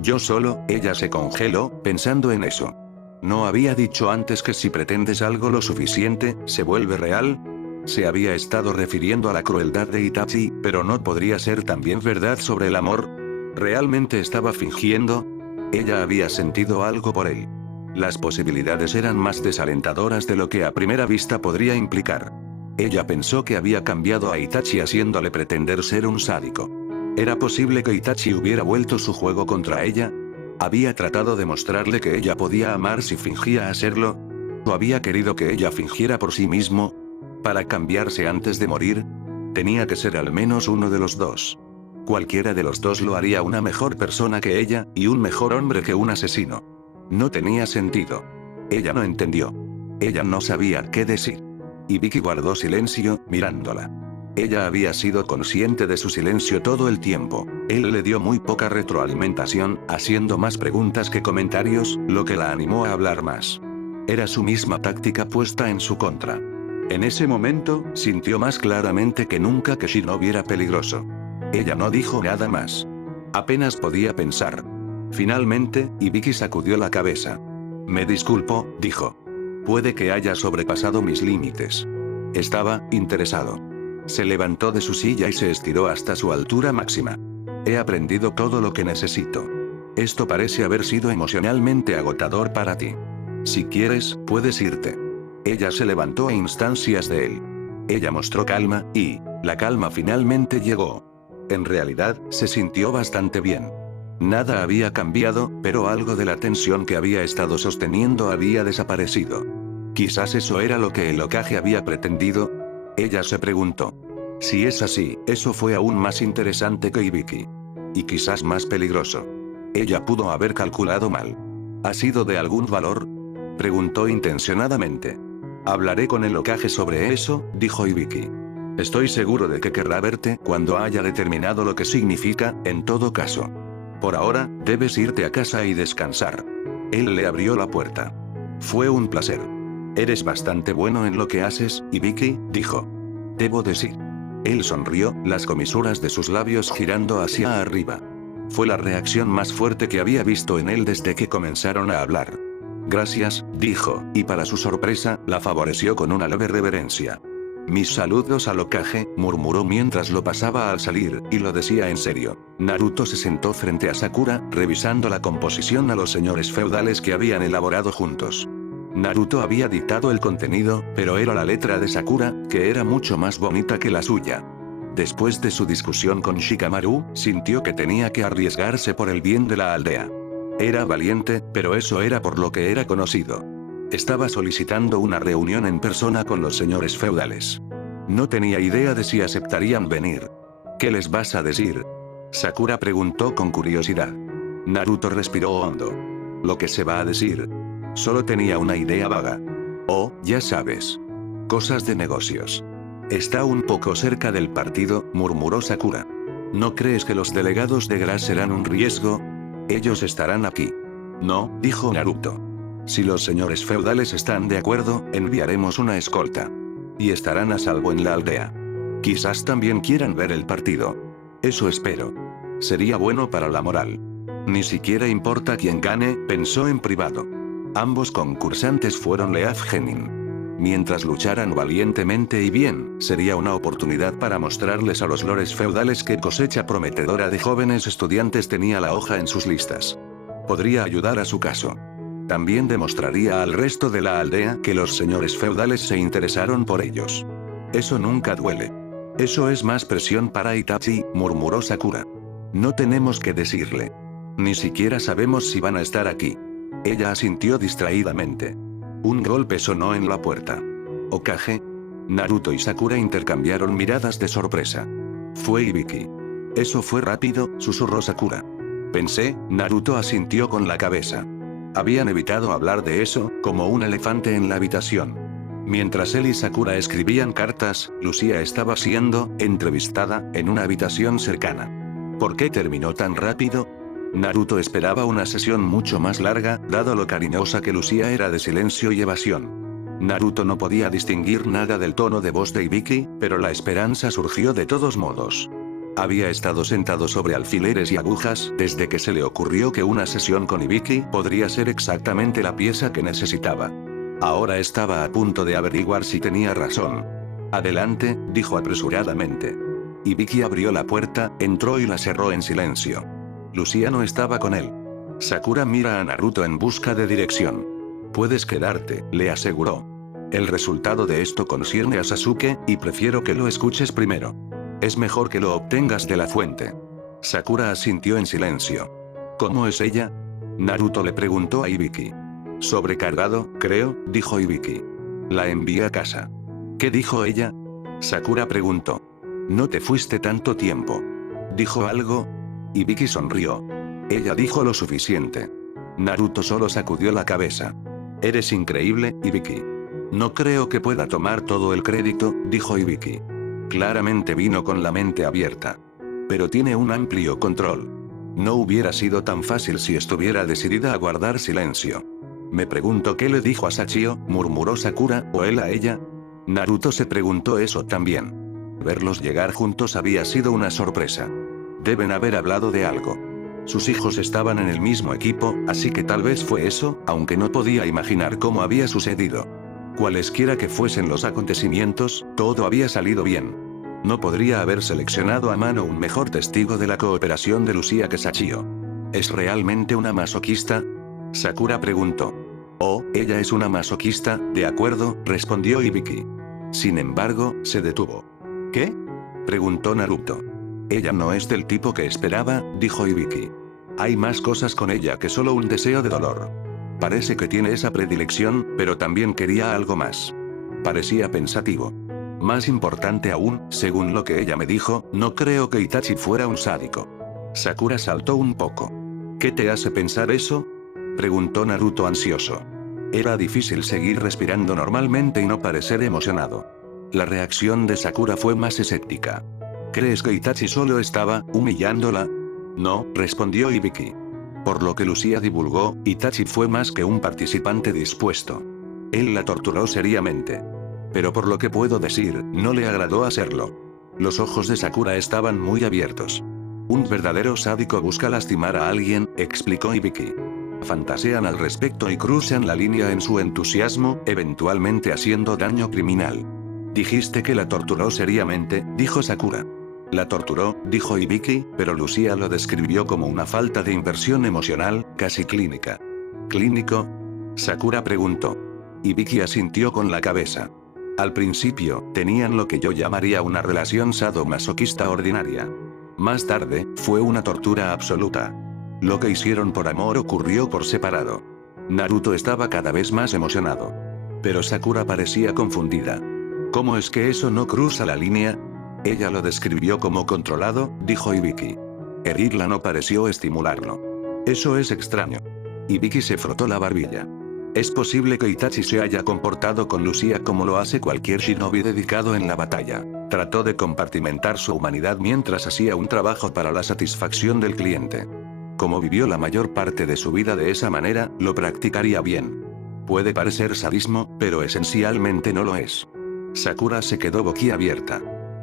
Yo solo, ella se congeló, pensando en eso. ¿No había dicho antes que si pretendes algo lo suficiente, se vuelve real? Se había estado refiriendo a la crueldad de Itachi, pero no podría ser también verdad sobre el amor. ¿Realmente estaba fingiendo? Ella había sentido algo por él. Las posibilidades eran más desalentadoras de lo que a primera vista podría implicar. Ella pensó que había cambiado a Itachi haciéndole pretender ser un sádico. ¿Era posible que Itachi hubiera vuelto su juego contra ella? ¿Había tratado de mostrarle que ella podía amar si fingía hacerlo? ¿O había querido que ella fingiera por sí mismo? ¿Para cambiarse antes de morir? Tenía que ser al menos uno de los dos. Cualquiera de los dos lo haría una mejor persona que ella, y un mejor hombre que un asesino. No tenía sentido. Ella no entendió. Ella no sabía qué decir. Y Vicky guardó silencio, mirándola. Ella había sido consciente de su silencio todo el tiempo. Él le dio muy poca retroalimentación, haciendo más preguntas que comentarios, lo que la animó a hablar más. Era su misma táctica puesta en su contra. En ese momento, sintió más claramente que nunca que Shinobi era peligroso. Ella no dijo nada más. Apenas podía pensar. Finalmente, Ibiki sacudió la cabeza. Me disculpo, dijo. Puede que haya sobrepasado mis límites. Estaba interesado. Se levantó de su silla y se estiró hasta su altura máxima. He aprendido todo lo que necesito. Esto parece haber sido emocionalmente agotador para ti. Si quieres, puedes irte. Ella se levantó a instancias de él. Ella mostró calma, y la calma finalmente llegó. En realidad, se sintió bastante bien. Nada había cambiado, pero algo de la tensión que había estado sosteniendo había desaparecido. Quizás eso era lo que el Hokage había pretendido. Ella se preguntó. Si es así, eso fue aún más interesante que Ibiki. Y quizás más peligroso. Ella pudo haber calculado mal. ¿Ha sido de algún valor? Preguntó intencionadamente. Hablaré con el Hokage sobre eso, dijo Ibiki. Estoy seguro de que querrá verte cuando haya determinado lo que significa, en todo caso. Por ahora, debes irte a casa y descansar. Él le abrió la puerta. Fue un placer. Eres bastante bueno en lo que haces, Ibiki, dijo. Debo decir. Él sonrió, las comisuras de sus labios girando hacia arriba. Fue la reacción más fuerte que había visto en él desde que comenzaron a hablar. Gracias, dijo, y para su sorpresa, la favoreció con una leve reverencia. Mis saludos al Hokage, murmuró mientras lo pasaba al salir, y lo decía en serio. Naruto se sentó frente a Sakura, revisando la composición a los señores feudales que habían elaborado juntos. Naruto había dictado el contenido, pero era la letra de Sakura, que era mucho más bonita que la suya. Después de su discusión con Shikamaru, sintió que tenía que arriesgarse por el bien de la aldea. Era valiente, pero eso era por lo que era conocido. Estaba solicitando una reunión en persona con los señores feudales. No tenía idea de si aceptarían venir. ¿Qué les vas a decir? Sakura preguntó con curiosidad. Naruto respiró hondo. Lo que se va a decir. Solo tenía una idea vaga. Oh, ya sabes. Cosas de negocios. Está un poco cerca del partido, murmuró Sakura. ¿No crees que los delegados de Gras serán un riesgo? Ellos estarán aquí. No, dijo Naruto. Si los señores feudales están de acuerdo, enviaremos una escolta. Y estarán a salvo en la aldea. Quizás también quieran ver el partido. Eso espero. Sería bueno para la moral. Ni siquiera importa quién gane, pensó en privado. Ambos concursantes fueron Leaf Genin. Mientras lucharan valientemente y bien, sería una oportunidad para mostrarles a los lores feudales qué cosecha prometedora de jóvenes estudiantes tenía la hoja en sus listas. Podría ayudar a su caso. También demostraría al resto de la aldea que los señores feudales se interesaron por ellos. Eso nunca duele. Eso es más presión para Itachi, murmuró Sakura. No tenemos que decirle. Ni siquiera sabemos si van a estar aquí. Ella asintió distraídamente. Un golpe sonó en la puerta. Hokage. Naruto y Sakura intercambiaron miradas de sorpresa. Fue Ibiki. Eso fue rápido, susurró Sakura. Pensé, Naruto asintió con la cabeza. Habían evitado hablar de eso, como un elefante en la habitación. Mientras él y Sakura escribían cartas, Lucía estaba siendo entrevistada en una habitación cercana. ¿Por qué terminó tan rápido? Naruto esperaba una sesión mucho más larga, dado lo cariñosa que Lucía era de silencio y evasión. Naruto no podía distinguir nada del tono de voz de Ibiki, pero la esperanza surgió de todos modos. Había estado sentado sobre alfileres y agujas desde que se le ocurrió que una sesión con Ibiki podría ser exactamente la pieza que necesitaba. Ahora estaba a punto de averiguar si tenía razón. Adelante, dijo apresuradamente. Ibiki abrió la puerta, entró y la cerró en silencio. Lucía no estaba con él. Sakura mira a Naruto en busca de dirección. Puedes quedarte, le aseguró. El resultado de esto concierne a Sasuke, y prefiero que lo escuches primero. Es mejor que lo obtengas de la fuente. Sakura asintió en silencio. ¿Cómo es ella? Naruto le preguntó a Ibiki. Sobrecargado, creo, dijo Ibiki. La envié a casa. ¿Qué dijo ella? Sakura preguntó. No te fuiste tanto tiempo. ¿Dijo algo? Ibiki sonrió. Ella dijo lo suficiente. Naruto solo sacudió la cabeza. Eres increíble, Ibiki. No creo que pueda tomar todo el crédito, dijo Ibiki. Claramente vino con la mente abierta. Pero tiene un amplio control. No hubiera sido tan fácil si estuviera decidida a guardar silencio. Me pregunto qué le dijo a Sachio, murmuró Sakura, o él a ella. Naruto se preguntó eso también. Verlos llegar juntos había sido una sorpresa. Deben haber hablado de algo. Sus hijos estaban en el mismo equipo, así que tal vez fue eso, aunque no podía imaginar cómo había sucedido. Cualesquiera que fuesen los acontecimientos, todo había salido bien. No podría haber seleccionado a mano un mejor testigo de la cooperación de Lucía que Sachio. ¿Es realmente una masoquista? Sakura preguntó. Oh, ella es una masoquista, de acuerdo, respondió Hibiki. Sin embargo, se detuvo. ¿Qué? Preguntó Naruto. Ella no es del tipo que esperaba, dijo Hibiki. Hay más cosas con ella que solo un deseo de dolor. Parece que tiene esa predilección, pero también quería algo más. Parecía pensativo. Más importante aún, según lo que ella me dijo, no creo que Itachi fuera un sádico. Sakura saltó un poco. ¿Qué te hace pensar eso? Preguntó Naruto ansioso. Era difícil seguir respirando normalmente y no parecer emocionado. La reacción de Sakura fue más escéptica. ¿Crees que Itachi solo estaba humillándola? No, respondió Hibiki. Por lo que Lucía divulgó, Itachi fue más que un participante dispuesto. Él la torturó seriamente. Pero por lo que puedo decir, no le agradó hacerlo. Los ojos de Sakura estaban muy abiertos. Un verdadero sádico busca lastimar a alguien, explicó Hibiki. Fantasean al respecto y cruzan la línea en su entusiasmo, eventualmente haciendo daño criminal. Dijiste que la torturó seriamente, dijo Sakura. La torturó, dijo Hibiki, pero Lucía lo describió como una falta de inversión emocional, casi clínica. ¿Clínico? Sakura preguntó. Hibiki asintió con la cabeza. Al principio, tenían lo que yo llamaría una relación sadomasoquista ordinaria. Más tarde, fue una tortura absoluta. Lo que hicieron por amor ocurrió por separado. Naruto estaba cada vez más emocionado. Pero Sakura parecía confundida. ¿Cómo es que eso no cruza la línea? Ella lo describió como controlado, dijo Hibiki. Herirla no pareció estimularlo. Eso es extraño. Hibiki se frotó la barbilla. Es posible que Itachi se haya comportado con Lucía como lo hace cualquier shinobi dedicado en la batalla. Trató de compartimentar su humanidad mientras hacía un trabajo para la satisfacción del cliente. Como vivió la mayor parte de su vida de esa manera, lo practicaría bien. Puede parecer sadismo, pero esencialmente no lo es. Sakura se quedó boquiabierta.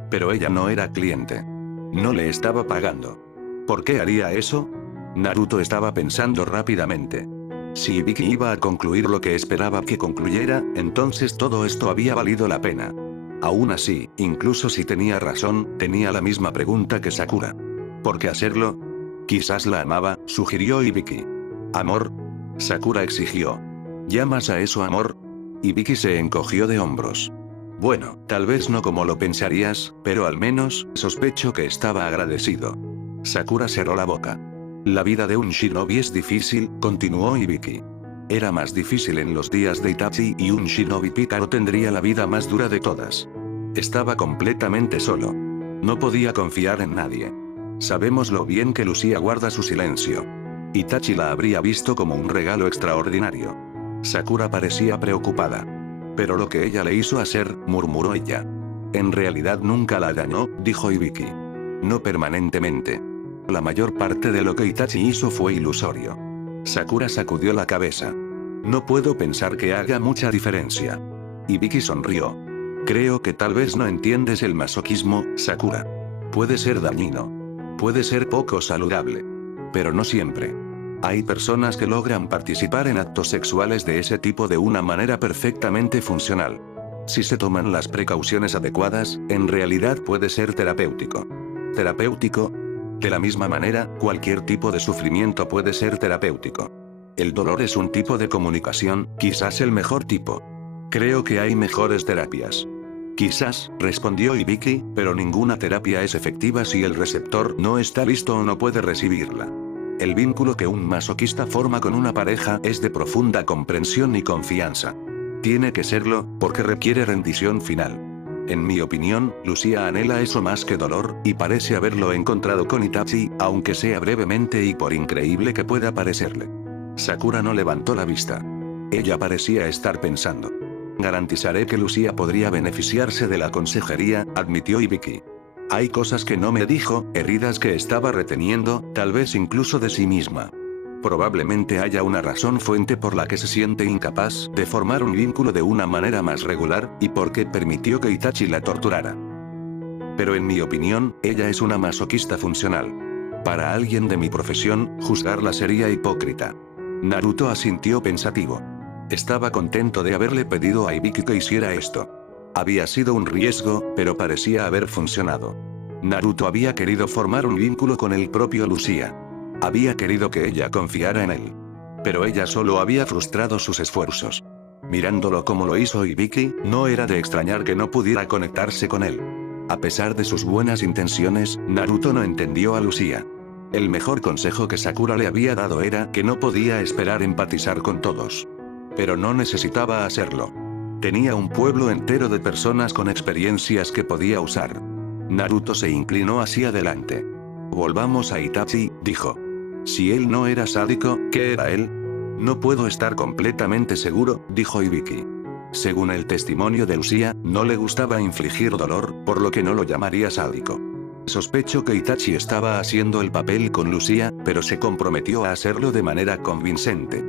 Pero ella no era cliente. No le estaba pagando. ¿Por qué haría eso? Naruto estaba pensando rápidamente. Si Hibiki iba a concluir lo que esperaba que concluyera, entonces todo esto había valido la pena. Aún así, incluso si tenía razón, tenía la misma pregunta que Sakura. ¿Por qué hacerlo? Quizás la amaba, sugirió Hibiki. ¿Amor? Sakura exigió. ¿Llamas a eso amor? Hibiki se encogió de hombros. Bueno, tal vez no como lo pensarías, pero al menos, sospecho que estaba agradecido. Sakura cerró la boca. La vida de un shinobi es difícil, continuó Hibiki. Era más difícil en los días de Itachi y un shinobi pícaro tendría la vida más dura de todas. Estaba completamente solo. No podía confiar en nadie. Sabemos lo bien que Lucía guarda su silencio. Itachi la habría visto como un regalo extraordinario. Sakura parecía preocupada. Pero lo que ella le hizo hacer, murmuró ella. En realidad nunca la dañó, dijo Hibiki. No permanentemente. La mayor parte de lo que Itachi hizo fue ilusorio. Sakura sacudió la cabeza. No puedo pensar que haga mucha diferencia. Hibiki sonrió. Creo que tal vez no entiendes el masoquismo, Sakura. Puede ser dañino. Puede ser poco saludable. Pero no siempre. Hay personas que logran participar en actos sexuales de ese tipo de una manera perfectamente funcional. Si se toman las precauciones adecuadas, en realidad puede ser terapéutico. ¿Terapéutico? De la misma manera, cualquier tipo de sufrimiento puede ser terapéutico. El dolor es un tipo de comunicación, quizás el mejor tipo. Creo que hay mejores terapias. Quizás, respondió Hibiki, pero ninguna terapia es efectiva si el receptor no está listo o no puede recibirla. El vínculo que un masoquista forma con una pareja es de profunda comprensión y confianza. Tiene que serlo, porque requiere rendición final. En mi opinión, Lucía anhela eso más que dolor, y parece haberlo encontrado con Itachi, aunque sea brevemente y por increíble que pueda parecerle. Sakura no levantó la vista. Ella parecía estar pensando. Garantizaré que Lucía podría beneficiarse de la consejería, admitió Ibiki. Hay cosas que no me dijo, heridas que estaba reteniendo, tal vez incluso de sí misma. Probablemente haya una razón fuente por la que se siente incapaz de formar un vínculo de una manera más regular, y por qué permitió que Itachi la torturara. Pero en mi opinión, ella es una masoquista funcional. Para alguien de mi profesión, juzgarla sería hipócrita. Naruto asintió pensativo. Estaba contento de haberle pedido a Ibiki que hiciera esto. Había sido un riesgo, pero parecía haber funcionado. Naruto había querido formar un vínculo con el propio Lucía. Había querido que ella confiara en él. Pero ella solo había frustrado sus esfuerzos. Mirándolo como lo hizo Ibiki, no era de extrañar que no pudiera conectarse con él. A pesar de sus buenas intenciones, Naruto no entendió a Lucía. El mejor consejo que Sakura le había dado era que no podía esperar empatizar con todos. Pero no necesitaba hacerlo. Tenía un pueblo entero de personas con experiencias que podía usar. Naruto se inclinó hacia adelante. Volvamos a Itachi, dijo. Si él no era sádico, ¿qué era él? No puedo estar completamente seguro, dijo Ibiki. Según el testimonio de Lucía, no le gustaba infligir dolor, por lo que no lo llamaría sádico. Sospecho que Itachi estaba haciendo el papel con Lucía, pero se comprometió a hacerlo de manera convincente.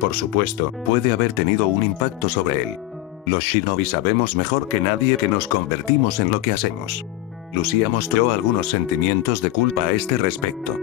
Por supuesto, puede haber tenido un impacto sobre él. Los shinobi sabemos mejor que nadie que nos convertimos en lo que hacemos. Lucía mostró algunos sentimientos de culpa a este respecto.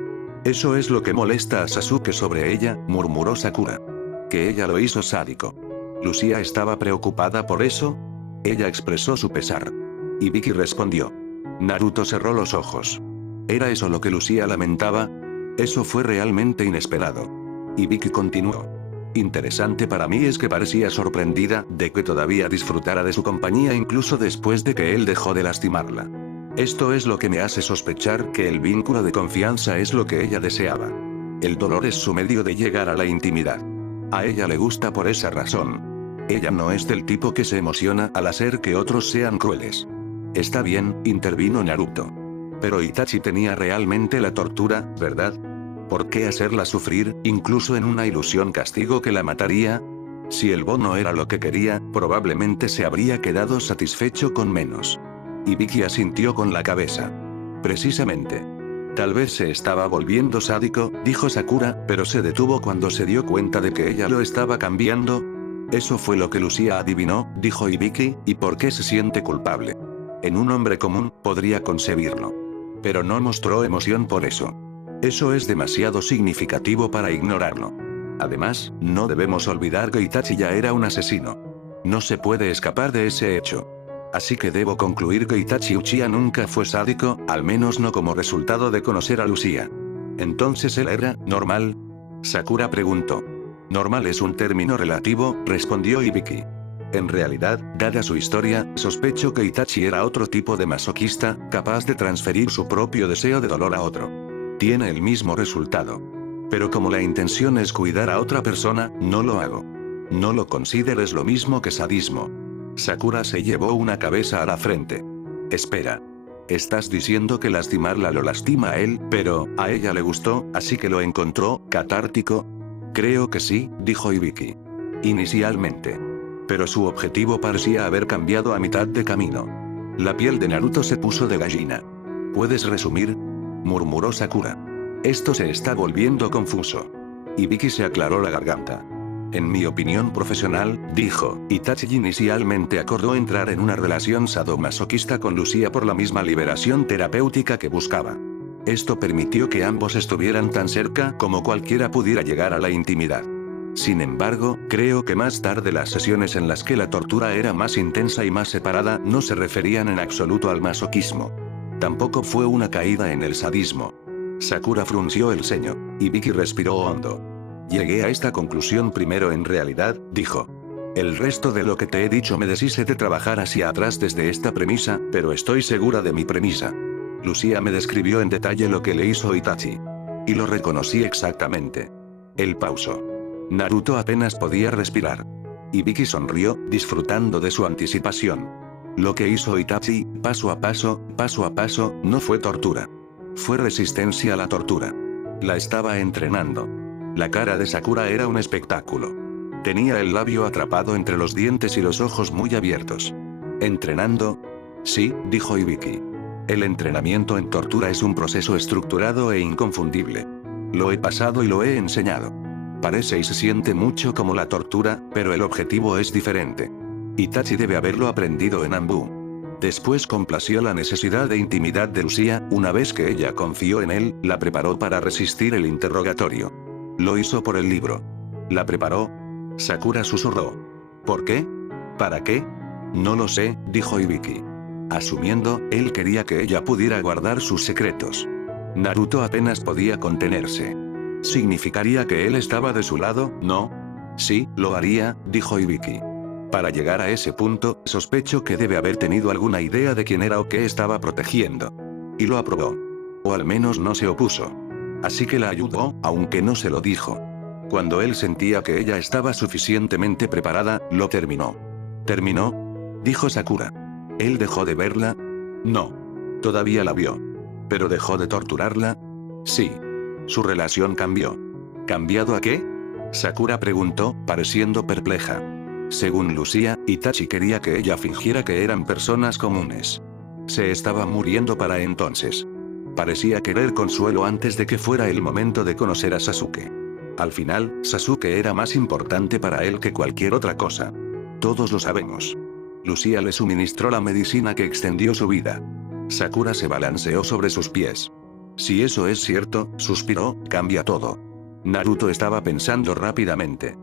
Eso es lo que molesta a Sasuke sobre ella, murmuró Sakura. Que ella lo hizo sádico. ¿Lucía estaba preocupada por eso? Ella expresó su pesar. Ibiki respondió. Naruto cerró los ojos. ¿Era eso lo que Lucía lamentaba? Eso fue realmente inesperado. Ibiki continuó. Interesante para mí es que parecía sorprendida de que todavía disfrutara de su compañía incluso después de que él dejó de lastimarla. Esto es lo que me hace sospechar que el vínculo de confianza es lo que ella deseaba. El dolor es su medio de llegar a la intimidad. A ella le gusta por esa razón. Ella no es del tipo que se emociona al hacer que otros sean crueles. Está bien, intervino Naruto. Pero Itachi tenía realmente la tortura, ¿verdad? ¿Por qué hacerla sufrir, incluso en una ilusión castigo que la mataría? Si el bono era lo que quería, probablemente se habría quedado satisfecho con menos. Ibiki asintió con la cabeza. Precisamente. Tal vez se estaba volviendo sádico, dijo Sakura, pero se detuvo cuando se dio cuenta de que ella lo estaba cambiando. Eso fue lo que Lucía adivinó, dijo Ibiki, ¿y por qué se siente culpable? En un hombre común, podría concebirlo. Pero no mostró emoción por eso. Eso es demasiado significativo para ignorarlo. Además, no debemos olvidar que Itachi ya era un asesino. No se puede escapar de ese hecho. Así que debo concluir que Itachi Uchiha nunca fue sádico, al menos no como resultado de conocer a Lucía. ¿Entonces él era normal? Sakura preguntó. Normal es un término relativo, respondió Ibiki. En realidad, dada su historia, sospecho que Itachi era otro tipo de masoquista, capaz de transferir su propio deseo de dolor a otro. Tiene el mismo resultado. Pero como la intención es cuidar a otra persona, no lo hago. No lo consideres lo mismo que sadismo. Sakura se llevó una cabeza a la frente. Espera. Estás diciendo que lastimarla lo lastima a él, pero a ella le gustó, así que lo encontró catártico. Creo que sí, dijo Ibiki. Inicialmente. Pero su objetivo parecía haber cambiado a mitad de camino. La piel de Naruto se puso de gallina. ¿Puedes resumir? Murmuró Sakura. Esto se está volviendo confuso. Ibiki se aclaró la garganta. En mi opinión profesional, dijo, Itachi inicialmente acordó entrar en una relación sadomasoquista con Lucía por la misma liberación terapéutica que buscaba. Esto permitió que ambos estuvieran tan cerca como cualquiera pudiera llegar a la intimidad. Sin embargo, creo que más tarde las sesiones en las que la tortura era más intensa y más separada no se referían en absoluto al masoquismo. Tampoco fue una caída en el sadismo. Sakura frunció el ceño. Ibiki respiró hondo. Llegué a esta conclusión primero en realidad, dijo. El resto de lo que te he dicho me deshice de trabajar hacia atrás desde esta premisa, pero estoy segura de mi premisa. Lucía me describió en detalle lo que le hizo Itachi. Y lo reconocí exactamente. Él pausó. Naruto apenas podía respirar. Ibiki sonrió, disfrutando de su anticipación. Lo que hizo Itachi, paso a paso, no fue tortura. Fue resistencia a la tortura. La estaba entrenando. La cara de Sakura era un espectáculo. Tenía el labio atrapado entre los dientes y los ojos muy abiertos. ¿Entrenando? Sí, dijo Ibiki. El entrenamiento en tortura es un proceso estructurado e inconfundible. Lo he pasado y lo he enseñado. Parece y se siente mucho como la tortura, pero el objetivo es diferente. Itachi debe haberlo aprendido en Anbu. Después complació la necesidad de intimidad de Lucía, una vez que ella confió en él, la preparó para resistir el interrogatorio. Lo hizo por el libro. ¿La preparó? Sakura susurró. ¿Por qué? ¿Para qué? No lo sé, dijo Ibiki. Asumiendo, él quería que ella pudiera guardar sus secretos. Naruto apenas podía contenerse. ¿Significaría que él estaba de su lado, no? Sí, lo haría, dijo Ibiki. Para llegar a ese punto, sospecho que debe haber tenido alguna idea de quién era o qué estaba protegiendo. Y lo aprobó. O al menos no se opuso. Así que la ayudó, aunque no se lo dijo. Cuando él sentía que ella estaba suficientemente preparada, lo terminó. ¿Terminó? Dijo Sakura. ¿Él dejó de verla? No. Todavía la vio. ¿Pero dejó de torturarla? Sí. Su relación cambió. ¿Cambiado a qué? Sakura preguntó, pareciendo perpleja. Según Lucía, Itachi quería que ella fingiera que eran personas comunes. Se estaba muriendo para entonces. Parecía querer consuelo antes de que fuera el momento de conocer a Sasuke. Al final, Sasuke era más importante para él que cualquier otra cosa. Todos lo sabemos. Lucía le suministró la medicina que extendió su vida. Sakura se balanceó sobre sus pies. Si eso es cierto, suspiró, cambia todo. Naruto estaba pensando rápidamente.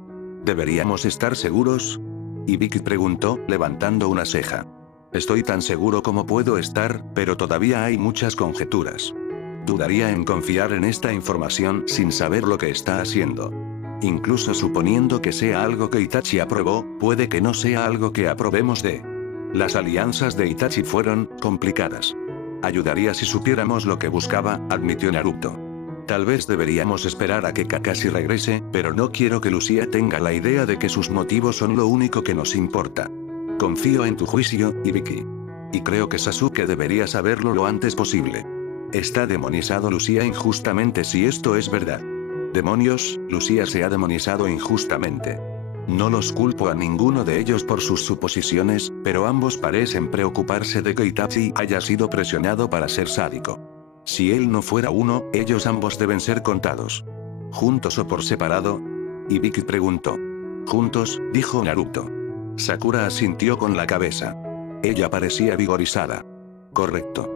¿Deberíamos estar seguros? Ibiki preguntó, levantando una ceja. Estoy tan seguro como puedo estar, pero todavía hay muchas conjeturas. Dudaría en confiar en esta información sin saber lo que está haciendo. Incluso suponiendo que sea algo que Itachi aprobó, puede que no sea algo que aprobemos de. Las alianzas de Itachi fueron complicadas. Ayudaría si supiéramos lo que buscaba, admitió Naruto. Tal vez deberíamos esperar a que Kakashi regrese, pero no quiero que Lucía tenga la idea de que sus motivos son lo único que nos importa. Confío en tu juicio, Ibiki. Y creo que Sasuke debería saberlo lo antes posible. Está demonizado Lucía injustamente si esto es verdad. Demonios, Lucía se ha demonizado injustamente. No los culpo a ninguno de ellos por sus suposiciones, pero ambos parecen preocuparse de que Itachi haya sido presionado para ser sádico. Si él no fuera uno, ellos ambos deben ser contados. ¿Juntos o por separado? Ibiki preguntó. Juntos, dijo Naruto. Sakura asintió con la cabeza. Ella parecía vigorizada. Correcto.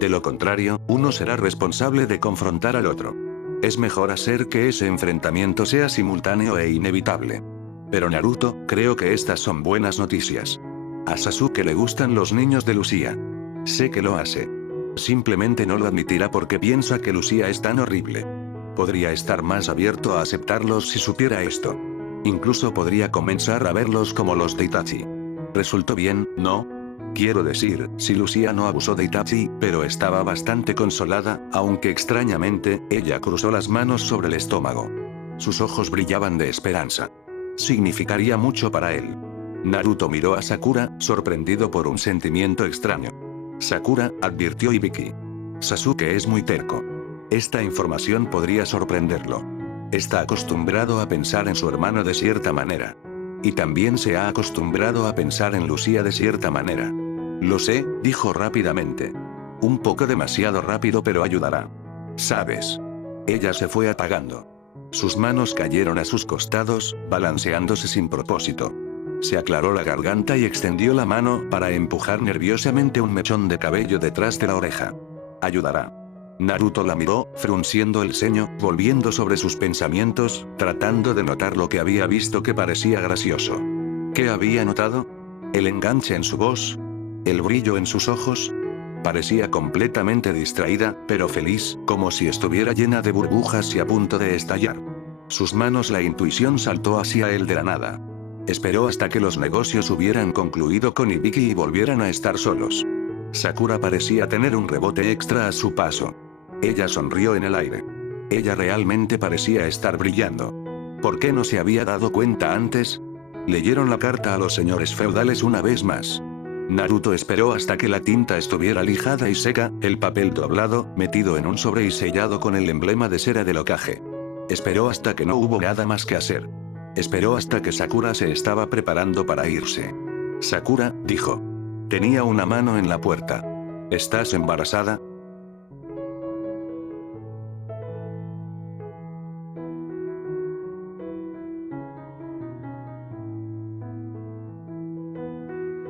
De lo contrario, uno será responsable de confrontar al otro. Es mejor hacer que ese enfrentamiento sea simultáneo e inevitable. Pero Naruto, creo que estas son buenas noticias. A Sasuke le gustan los niños de Lucía. Sé que lo hace. Simplemente no lo admitirá porque piensa que Lucía es tan horrible. Podría estar más abierto a aceptarlos si supiera esto. Incluso podría comenzar a verlos como los de Itachi. Resultó bien, ¿no? Quiero decir, si Lucía no abusó de Itachi, pero estaba bastante consolada, aunque extrañamente, ella cruzó las manos sobre el estómago. Sus ojos brillaban de esperanza. Significaría mucho para él. Naruto miró a Sakura, sorprendido por un sentimiento extraño. Sakura, advirtió Ibiki. Sasuke es muy terco. Esta información podría sorprenderlo. Está acostumbrado a pensar en su hermano de cierta manera. Y también se ha acostumbrado a pensar en Lucía de cierta manera. Lo sé, dijo rápidamente. Un poco demasiado rápido, pero ayudará. ¿Sabes? Ella se fue apagando. Sus manos cayeron a sus costados, balanceándose sin propósito. Se aclaró la garganta y extendió la mano para empujar nerviosamente un mechón de cabello detrás de la oreja. Ayudará. Naruto la miró, frunciendo el ceño, volviendo sobre sus pensamientos, tratando de notar lo que había visto que parecía gracioso. ¿Qué había notado? El enganche en su voz. El brillo en sus ojos. Parecía completamente distraída, pero feliz, como si estuviera llena de burbujas y a punto de estallar. Sus manos, la intuición saltó hacia él de la nada. Esperó hasta que los negocios hubieran concluido con Ibiki y volvieran a estar solos. Sakura parecía tener un rebote extra a su paso. Ella sonrió en el aire. Ella realmente parecía estar brillando. ¿Por qué no se había dado cuenta antes? Leyeron la carta a los señores feudales una vez más. Naruto esperó hasta que la tinta estuviera lijada y seca, el papel doblado, metido en un sobre y sellado con el emblema de cera del Hokage. Esperó hasta que no hubo nada más que hacer. Esperó hasta que Sakura se estaba preparando para irse. Sakura, dijo. Tenía una mano en la puerta. ¿Estás embarazada?